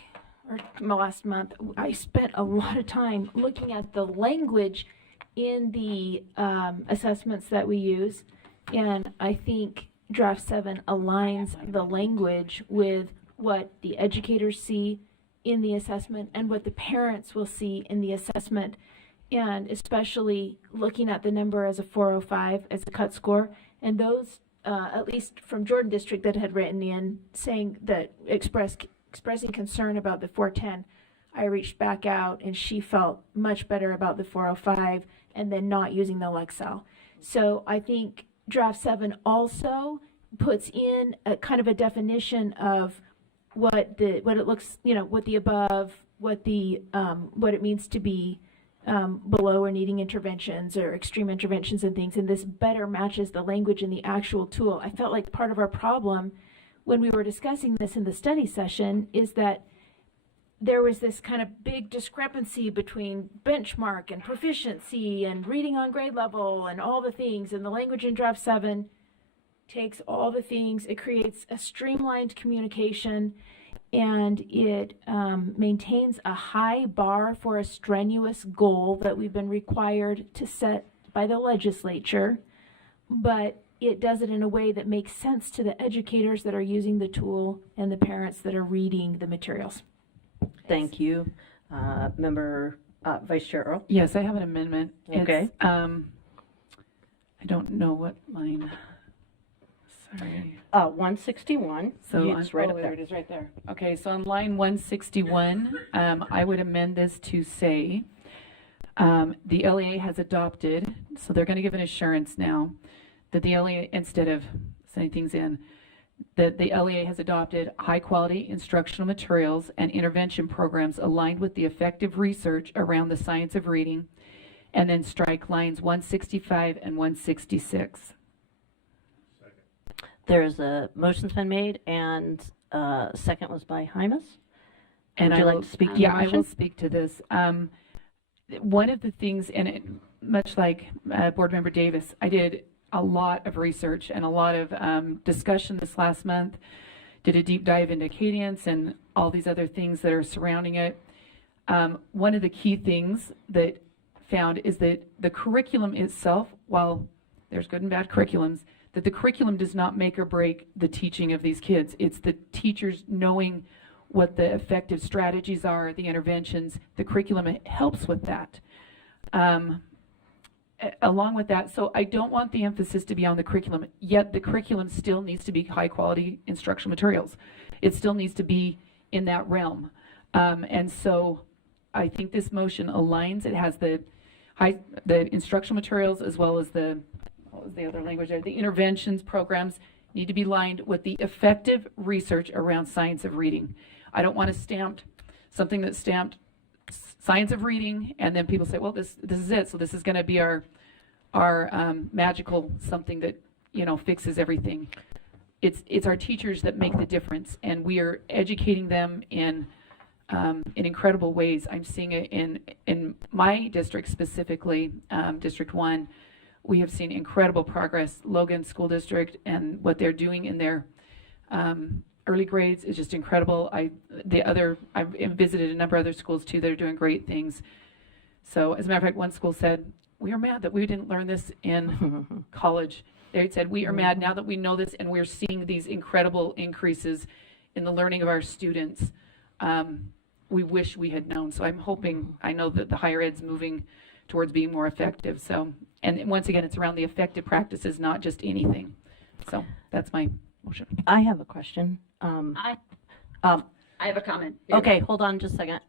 or last month, I spent a lot of time looking at the language in the assessments that we use, and I think Draft 7 aligns the language with what the educators see in the assessment and what the parents will see in the assessment, and especially looking at the number as a 405 as a cut score, and those, at least from Jordan District that had written in saying that expressing concern about the 410, I reached back out and she felt much better about the 405 and then not using the Lexel. So I think Draft 7 also puts in a kind of a definition of what it looks, what the above, what it means to be below or needing interventions or extreme interventions and things, and this better matches the language in the actual tool. I felt like part of our problem when we were discussing this in the study session is that there was this kind of big discrepancy between benchmark and proficiency and reading on grade level and all the things, and the language in Draft 7 takes all the things, it creates a streamlined communication, and it maintains a high bar for a strenuous goal that we've been required to set by the legislature, but it does it in a way that makes sense to the educators that are using the tool and the parents that are reading the materials. Thank you. Member Vice Chair Earl? Yes, I have an amendment. Okay. I don't know what line. Sorry. 161. So It's right up there there. it is, right there. Okay, so on line 161, I would amend this to say the LEA has adopted, so they're going to give an assurance now that the LEA, instead of sending things in, that the LEA has adopted high-quality instructional materials and intervention programs aligned with the effective research around the science of reading, and then strike lines 165 and 166. There's a motion's been made, and second was by Hymas. And Would I you like will- to speak to Yeah, the I motion? will speak to this. one of the things, and much like Board Member Davis, I did a lot of research and a lot of discussion this last month, did a deep dive into cadence and all these other things that are surrounding it. One of the key things that found is that the curriculum itself, while there's good and bad curriculums, that the curriculum does not make or break the teaching of these kids. It's the teachers knowing what the effective strategies are, the interventions. The curriculum helps with that. Along with that, so I don't want the emphasis to be on the curriculum, yet the curriculum still needs to be high quality instructional materials. It still needs to be in that realm. And so I think this motion aligns. It has the instructional materials as well as what was the other language there? The interventions programs need to be lined with the effective research around science of reading. I don't want something that's stamped science of reading, and then people say, well, this is it. So this is going to be our magical something that, fixes everything. It's our teachers that make the difference, and we are educating them in incredible ways. I'm seeing it in my district specifically, District 1. We have seen incredible progress. Logan School District and what they're doing in their early grades is just incredible. I've visited a number of other schools too that are doing great things. So as a matter of fact, one school said, we are mad that we didn't learn this in college. They said, we are mad now that we know this and we're seeing these incredible increases in the learning of our students. We wish we had known. So I'm hoping, I know that the higher ed's moving towards being more effective. So, and once again, it's around the effective practices, not just anything. So that's my motion. I have a question. I have a comment. Okay, hold on just a second.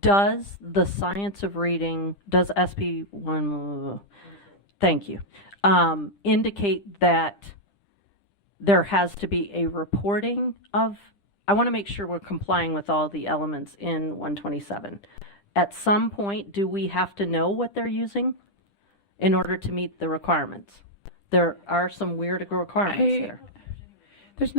Does the science of reading, does SB1, thank you, indicate that there has to be a reporting of, I want to make sure we're complying with all the elements in 127. At some point, do we have to know what they're using in order to meet the requirements? There are some weird requirements there. There's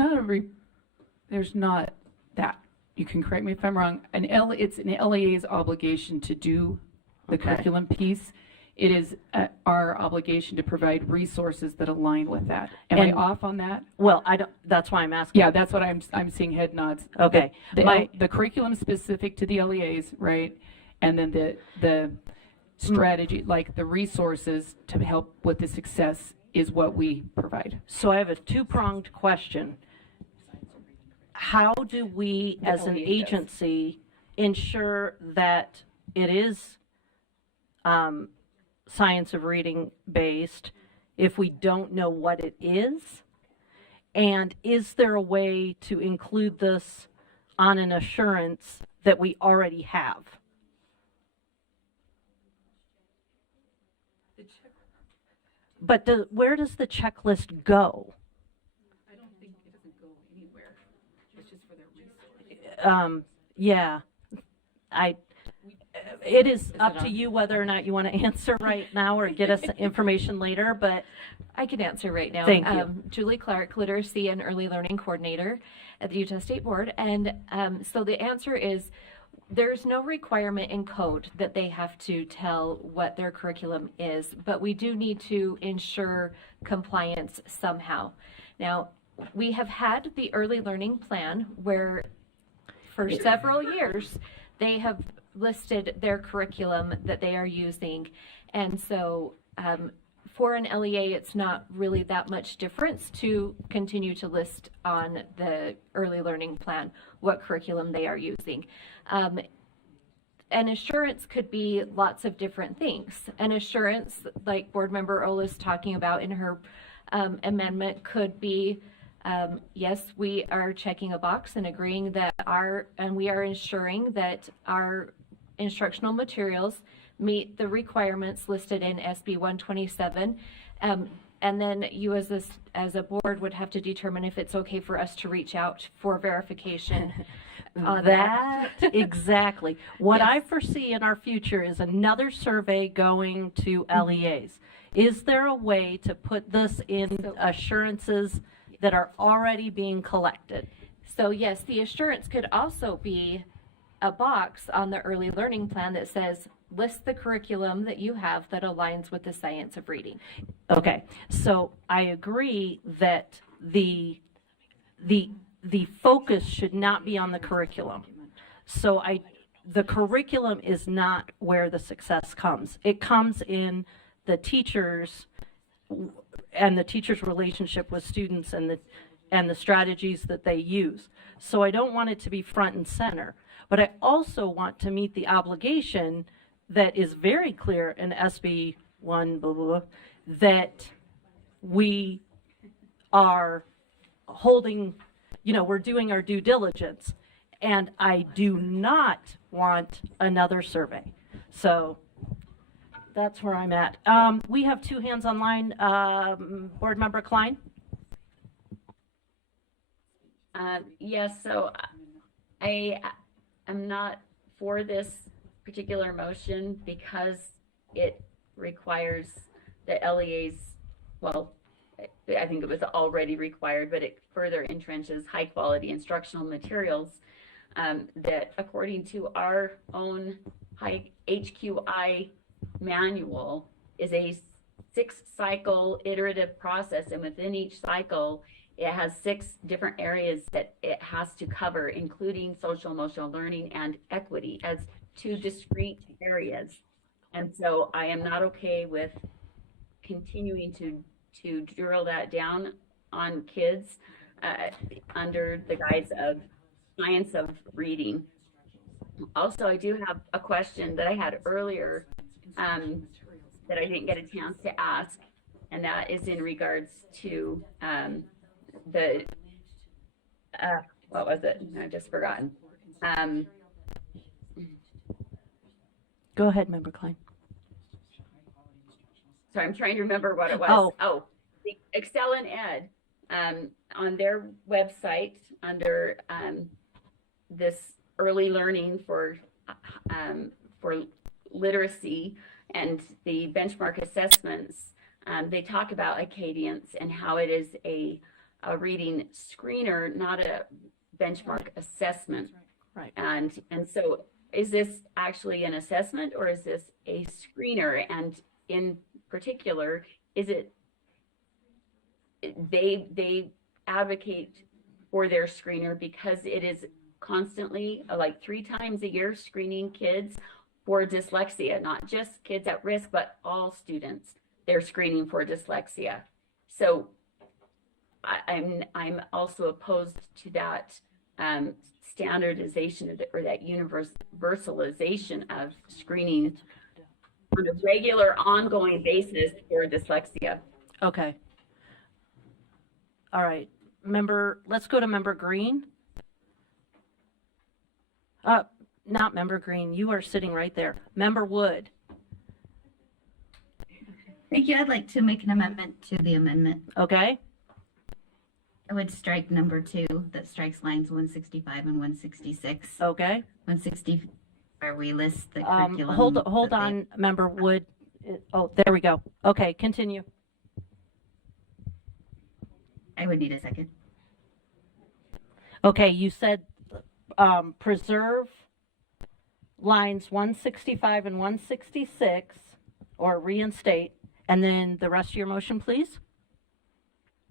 not that. You can correct me if I'm wrong. It's an LEA's obligation to do the curriculum piece. It is our obligation to provide resources that align with that. Am I off on that? Well, I don't. That's why I'm asking. Yeah, that's what I'm seeing head nods. Okay. The curriculum specific to the LEAs, right? And then the strategy, like the resources to help with the success, is what we provide. So I have a two-pronged question. How do we, as an agency, ensure that it is science of reading based if we don't know what it is? And is there a way to include this on an assurance that we already have? But where does the checklist go? I don't think it doesn't go anywhere. It's just for their resources. Yeah, it is up to you whether or not you want to answer right now or get us information later, but I can answer right now. Thank you. Julie Clark, Literacy and Early Learning Coordinator at the Utah State Board. And so the answer is there's no requirement in code that they have to tell what their curriculum is, but we do need to ensure compliance somehow. Now, we have had the early learning plan where for several years they have listed their curriculum that they are using. And so for an LEA, it's not really that much difference to continue to list on the early learning plan what curriculum they are using. An assurance could be lots of different things. An assurance, like Board Member Ola's talking about in her amendment, could be, yes, we are checking a box and agreeing that we are ensuring that our instructional materials meet the requirements listed in SB 127. And then you as a board would have to determine if it's okay for us to reach out for verification. that exactly. What Yes. I foresee in our future is another survey going to LEAs. Is there a way to put this in assurances that are already being collected? So yes, the assurance could also be a box on the early learning plan that says, list the curriculum that you have that aligns with the science of reading. Okay, so I agree that the focus should not be on the curriculum. So the curriculum is not where the success comes. It comes in the teachers and the teacher's relationship with students and the strategies that they use. So I don't want it to be front and center, but I also want to meet the obligation that is very clear in SB 1, blah, blah, blah, that we are holding, we're doing our due diligence. And I do not want another survey. So that's where I'm at. We have two hands online. Board Member Klein? Yes, so I am not for this particular motion because it requires the LEA's, well, I think it was already required, but it further entrenches high quality instructional materials that according to our own HQI manual is a 6-cycle iterative process, and within each cycle it has 6 different areas that it has to cover, including social emotional learning and equity as 2 discrete areas. And so I am not okay with continuing to drill that down on kids under the guise of science of reading. Also, I do have a question that I had earlier that I didn't get a chance to ask, and that is in regards to what was it? I've just forgotten. Go ahead, Member Klein. So I'm trying to remember what it was. The Excel and Ed on their website under this early learning for literacy and the benchmark assessments. They talk about Acadience and how it is a reading screener, not a benchmark assessment. Right. And so is this actually an assessment or is this a screener? And in particular, is it they advocate for their screener because it is constantly, like 3 times a year, screening kids for dyslexia, not just kids at risk, but all students. They're screening for dyslexia. So I'm also opposed to that standardization or that universalization of screening on a regular, ongoing basis for dyslexia. Okay. All right. Let's go to Member Green. Not Member Green. You are sitting right there. Member Wood. Thank you. I'd like to make an amendment to the amendment. Okay. I would strike number 2 that strikes lines 165 and 166. Okay. 160 where we list the curriculum. Hold on, Member Wood. Oh, there we go. Okay, continue. I would need a second. Okay, you said preserve lines 165 and 166, or reinstate, and then the rest of your motion, please?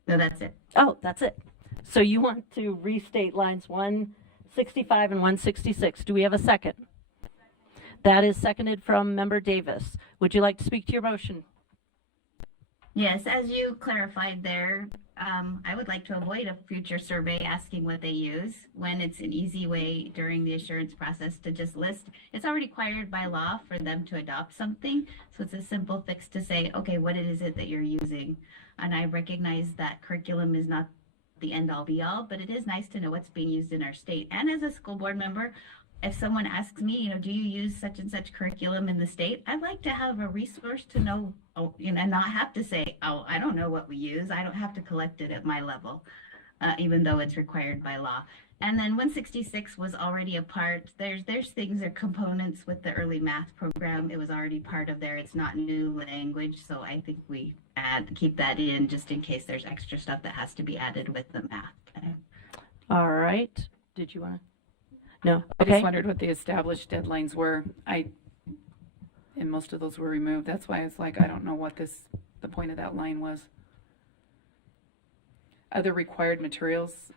No, that's it. Oh, that's it. So you want to restate lines 165 and 166. Do we have a second? That is seconded from Member Davis. Would you like to speak to your motion? Yes, as you clarified there, I would like to avoid a future survey asking what they use when it's an easy way during the assurance process to just list. It's already required by law for them to adopt something. So it's a simple fix to say, okay, what is it that you're using? And I recognize that curriculum is not the end all be all, but it is nice to know what's being used in our state. And as a school board member, if someone asks me, do you use such and such curriculum in the state? I'd like to have a resource to know, and not have to say, I don't know what we use. I don't have to collect it at my level, even though it's required by law. And then 166 was already a part. There's things or components with the early math program. It was already part of there. It's not new language, so I think we keep that in just in case there's extra stuff that has to be added with the math. All right. Did you want to? No? I Okay. just wondered what the established deadlines were. And most of those were removed. That's why it's like, I don't know what the point of that line was. Other required materials,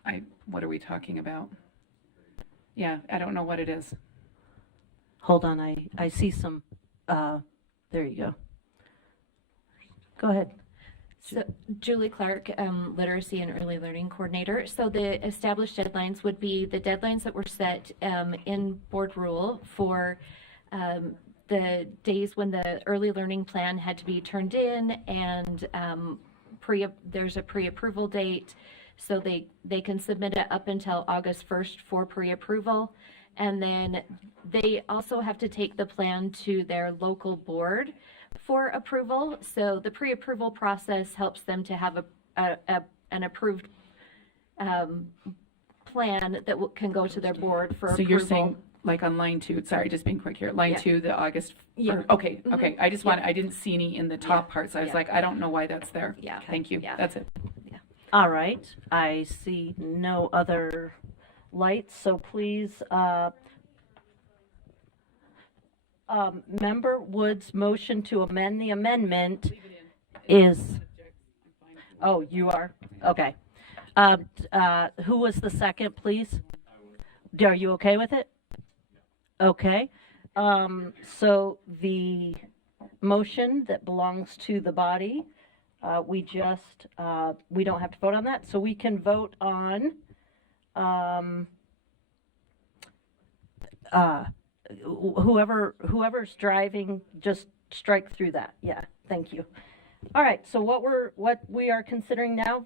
what are we talking about? Yeah, I don't know what it is. Hold on, I see some, there you go. Go ahead. So, Julie Clark, Literacy and Early Learning Coordinator. So the established deadlines would be the deadlines that were set in board rule for the days when the early learning plan had to be turned in, and there's a pre-approval date. So they can submit it up until August 1st for pre-approval. And then they also have to take the plan to their local board for approval. So the pre-approval process helps them to have an approved plan that can go to their board for So approval. you're saying, like on line 2, sorry, just being quick here, line Yeah. 2, the August, Yeah. okay, Mhm. okay. I just I didn't see any in the top part, so I was Yeah. like, I don't know why that's there. Yeah. Thank you, Yeah. that's it. All right, I see no other lights, so please, Member Wood's motion to amend the amendment is, oh, you are? Okay. Who was the second, please? Are you okay with it? Okay. So the motion that belongs to the body, we don't have to vote on that, so we can vote on, whoever's driving, just strike through that. Yeah, thank you. All right, so what we are considering now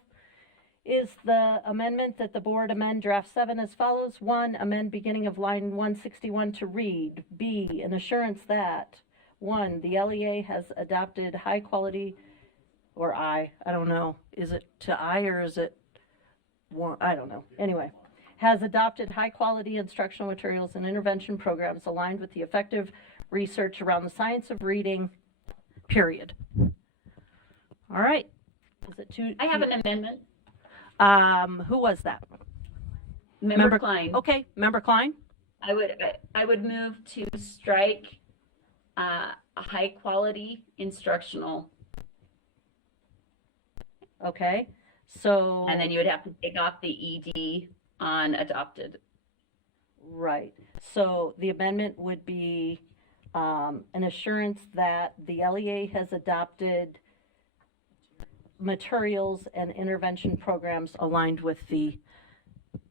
is the amendment that the board amend draft 7 as follows. 1, amend beginning of line 161 to read. B, an assurance that 1, the LEA has adopted high quality, or I don't know. Is it to I or is it one? I don't know. Anyway, has adopted high quality instructional materials and intervention programs aligned with the effective research around the science of reading, period. All right. Is it too? I have an amendment. Who was that? Member Klein. Okay, Member Klein. I would move to strike a high quality instructional. Okay, so. And then you would have to take off the ED on adopted. Right, so the amendment would be an assurance that the LEA has adopted materials and intervention programs aligned with the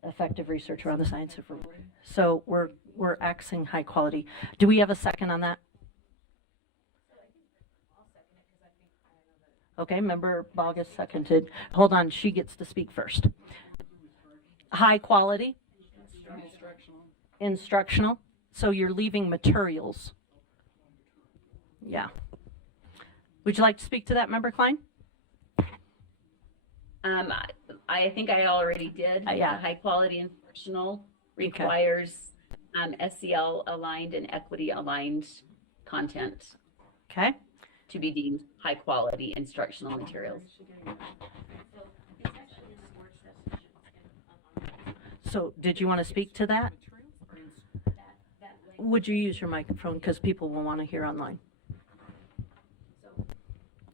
effective research around the science of reading. So we're axing high quality. Do we have a second on that? Okay, Member Bogus seconded. Hold on, she gets to speak first. High quality? Instructional. So you're leaving materials. Yeah. Would you like to speak to that, Member Klein? I think I already did. Yeah. High quality instructional requires SEL aligned and equity aligned content. Okay. To be deemed high quality instructional materials. So did you want to speak to that? Would you use your microphone because people will want to hear online?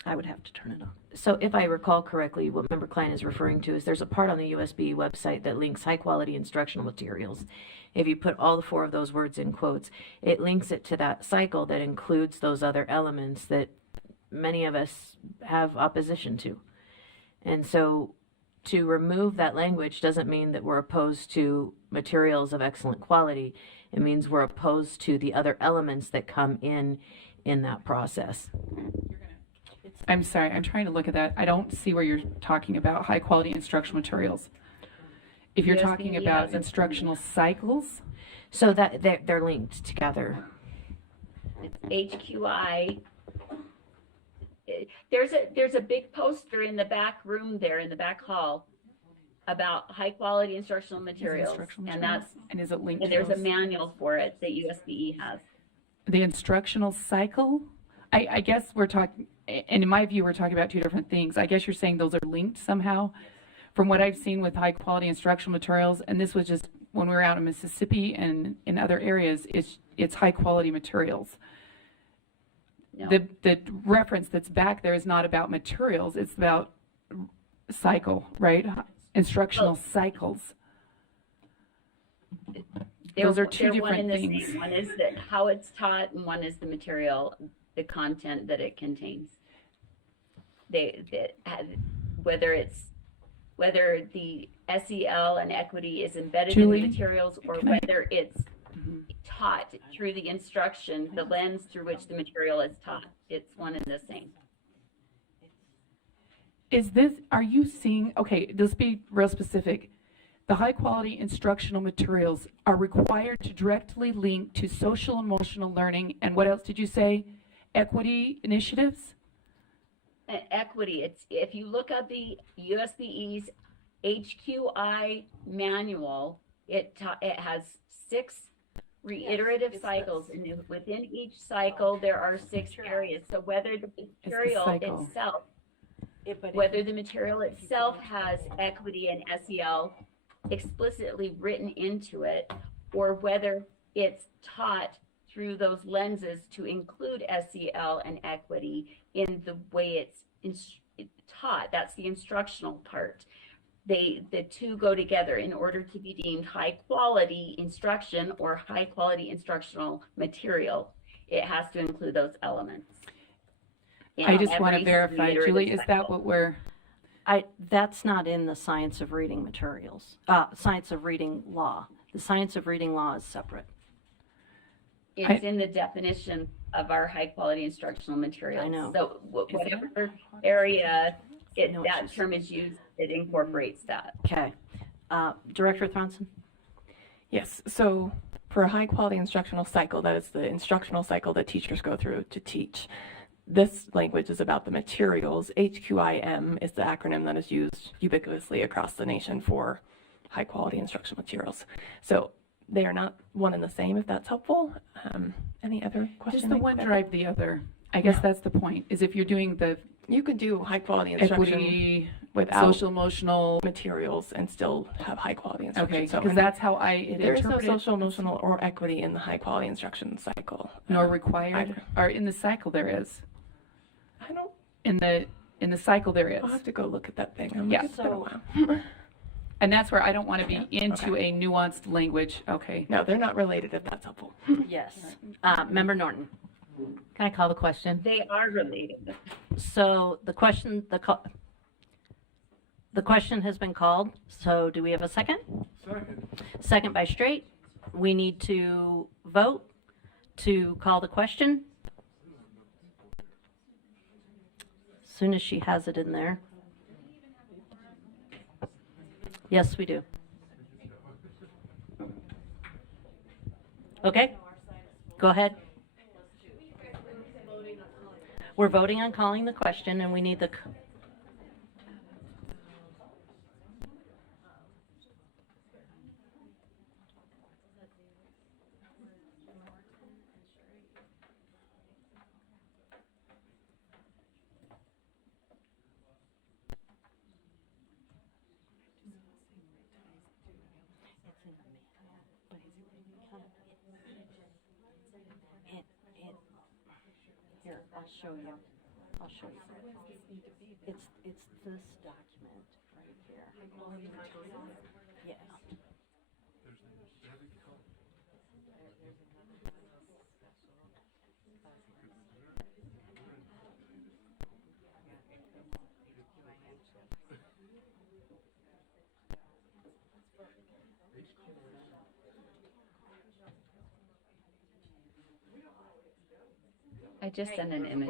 I would have to turn it on. So if I recall correctly, what Member Klein is referring to is there's a part on the USB website that links high quality instructional materials. If you put all the 4 of those words in quotes, it links it to that cycle that includes those other elements that many of us have opposition to. And so to remove that language doesn't mean that we're opposed to materials of excellent quality. It means we're opposed to the other elements that come in that process. I'm sorry, I'm trying to look at that. I don't see where you're talking about high quality instructional materials. If you're talking about instructional cycles. So that they're linked together. It's HQI. There's a big poster in the back room there in the back hall about high quality instructional materials. And is it linked and to there's those? a manual for it that USBE has. The instructional cycle? I guess we're talking, and in my view, we're talking about 2 different things. I guess you're saying those are linked somehow. From what I've seen with high quality instructional materials, and this was just when we're out in Mississippi and in other areas, it's high quality materials. No. The reference that's back there is not about materials, it's about cycle, right? Instructional cycles. Those are two they're one different and the things. same. One is how it's taught, and one is the material, the content that it contains. Whether the SEL and equity is embedded Julie, in the materials, or can I- whether it's taught through the instruction, the lens through which the material is taught, it's one and the same. Are you seeing, okay, let's be real specific. The high quality instructional materials are required to directly link to social emotional learning, and what else did you say? Equity initiatives? Equity, if you look at the USBE's HQI manual, it has 6 reiterative cycles, and within each cycle there are 6 areas. So whether the material itself, has equity and SEL explicitly written into it, or whether it's taught through those lenses to include SEL and equity in the way it's taught, that's the instructional part. The two go together. In order to be deemed high quality instruction or high quality instructional material, it has to include those elements. I just want to every verify, reiterative Julie, is that cycle. what we're, That's not in the science of reading materials, science of reading law. The science of reading law is separate. It's in the definition of our high quality instructional materials. I know. So whatever area that term is used, it incorporates that. Okay. Director Thronson? Yes, so for a high quality instructional cycle, that is the instructional cycle that teachers go through to teach. This language is about the materials. HQIM is the acronym that is used ubiquitously across the nation for high quality instructional materials. So they are not one and the same, if that's helpful. Any other questions? does the one drive the other? I guess that's the point, is if you're doing the You could do high quality instruction equity, without social emotional, materials and still have high quality instruction. okay, So because that's how I there is no interpret it. social, emotional, or equity in the high quality instruction cycle. Nor required, either. or in the cycle there is. I don't. In the cycle there is. I'll have to go look at that thing. Yeah. It's been a while. And that's where I don't want to be into a nuanced language. Okay. No, they're not related, if that's helpful. Yes. Member Norton? Can I call the question? They are related. So the question has been called. So do we have a second? Second. Second by Straight. We need to vote to call the question. As soon as she has it in there. Yes, we do. Okay, go ahead. We're voting on calling the question, and we need the. Here, I'll show you. It's this document right here. Yeah. I just sent an image.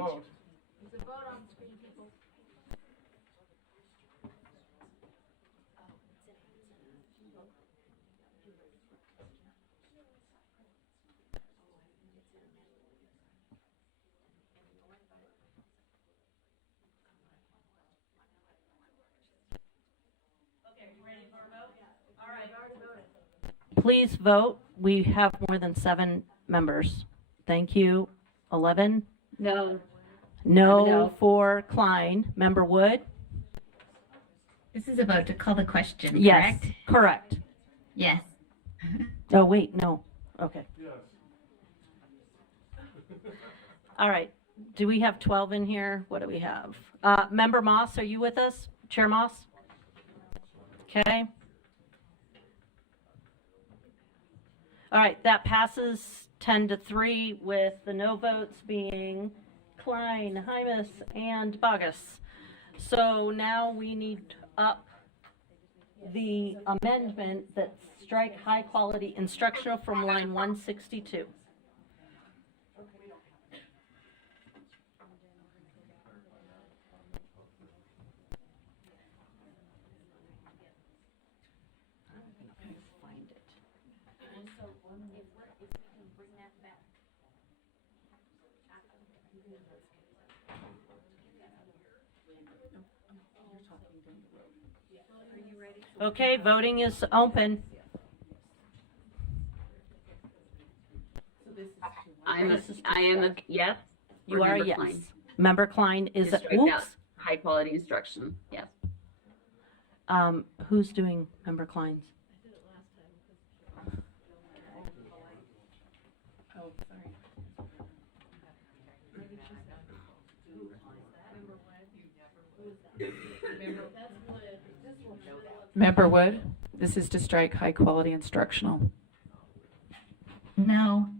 Please vote. We have more than 7 members. Thank you. 11? No. No for Klein. Member Wood? This is about to call the question, Yes, correct? correct. Yes. Oh, wait, no. Okay. All right. Do we have 12 in here? What do we have? Member Moss, are you with us? Chair Moss? Okay. All right, that passes 10-3 with the no votes being Klein, Hymus, and Bogus. So now we need up the amendment that strike high quality instructional from line 162. Okay, voting is open. I am a yes. You for are a Member yes. Klein. Member Klein is To a, strike that oops. high quality instruction, yes. Who's doing Member Klein's? Member Wood, this is to strike high quality instructional. No.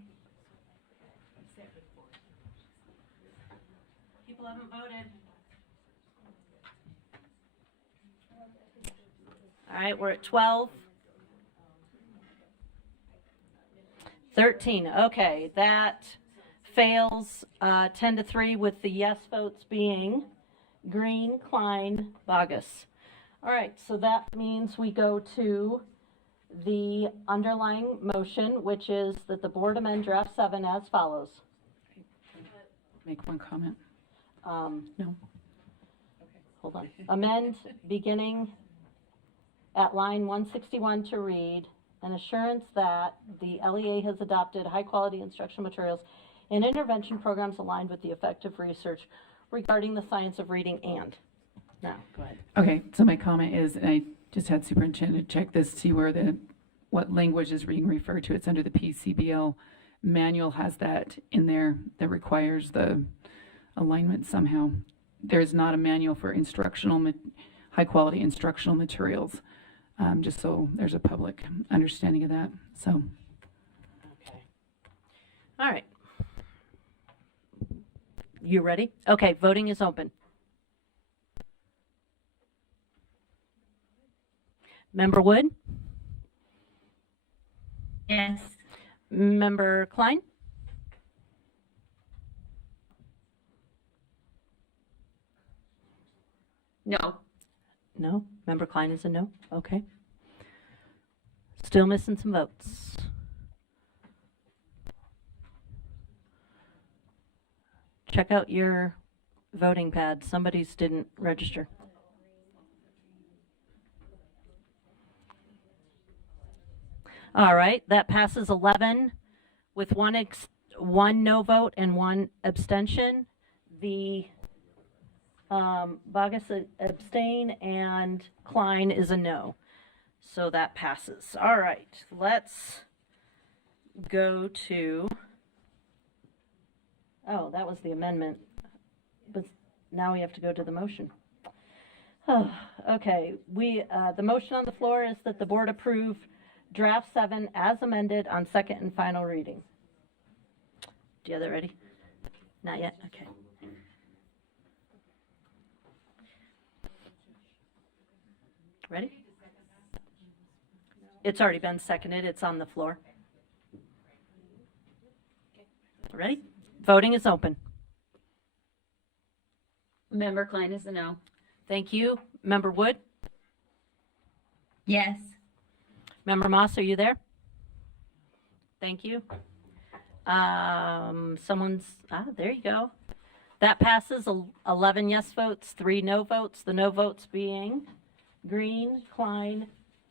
People haven't voted. All right, we're at 12. 13, okay, that fails 10-3 with the yes votes being Green, Klein, Bogus. All right, so that means we go to the underlying motion, which is that the board amend draft 7 as follows. Make one comment. No. Hold on. Amend beginning at line 161 to read, an assurance that the LEA has adopted high-quality instructional materials and intervention programs aligned with the effective research regarding the science of reading and. Now, go ahead. Okay, so my comment is, and I just had superintendent check this, see where what language is being referred to. It's under the PCBL manual has that in there that requires the alignment somehow. There's not a manual for high-quality instructional materials, just so there's a public understanding of that, so. Okay. All right. You ready? Okay, voting is open. Member Wood? Yes. Member Klein? No. No. Member Klein is a no? Okay. Still missing some votes. Check out your voting pad. Somebody's didn't register. All right, that passes 11 with one no vote and one abstention. The Bogus abstain and Klein is a no. So that passes. All right, let's go to, oh, that was the amendment. But now we have to go to the motion. Oh, okay, the motion on the floor is that the board approve draft 7 as amended on second and final reading. Do you have that ready? Not yet? Okay. Ready? It's already been seconded. It's on the floor. Ready? Voting is open. Member Klein is a no. Thank you. Member Wood? Yes. Member Moss, are you there? Thank you. There you go. That passes 11 yes votes, 3 no votes. The no votes being Green, Klein,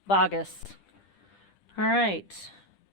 Bogus. All right.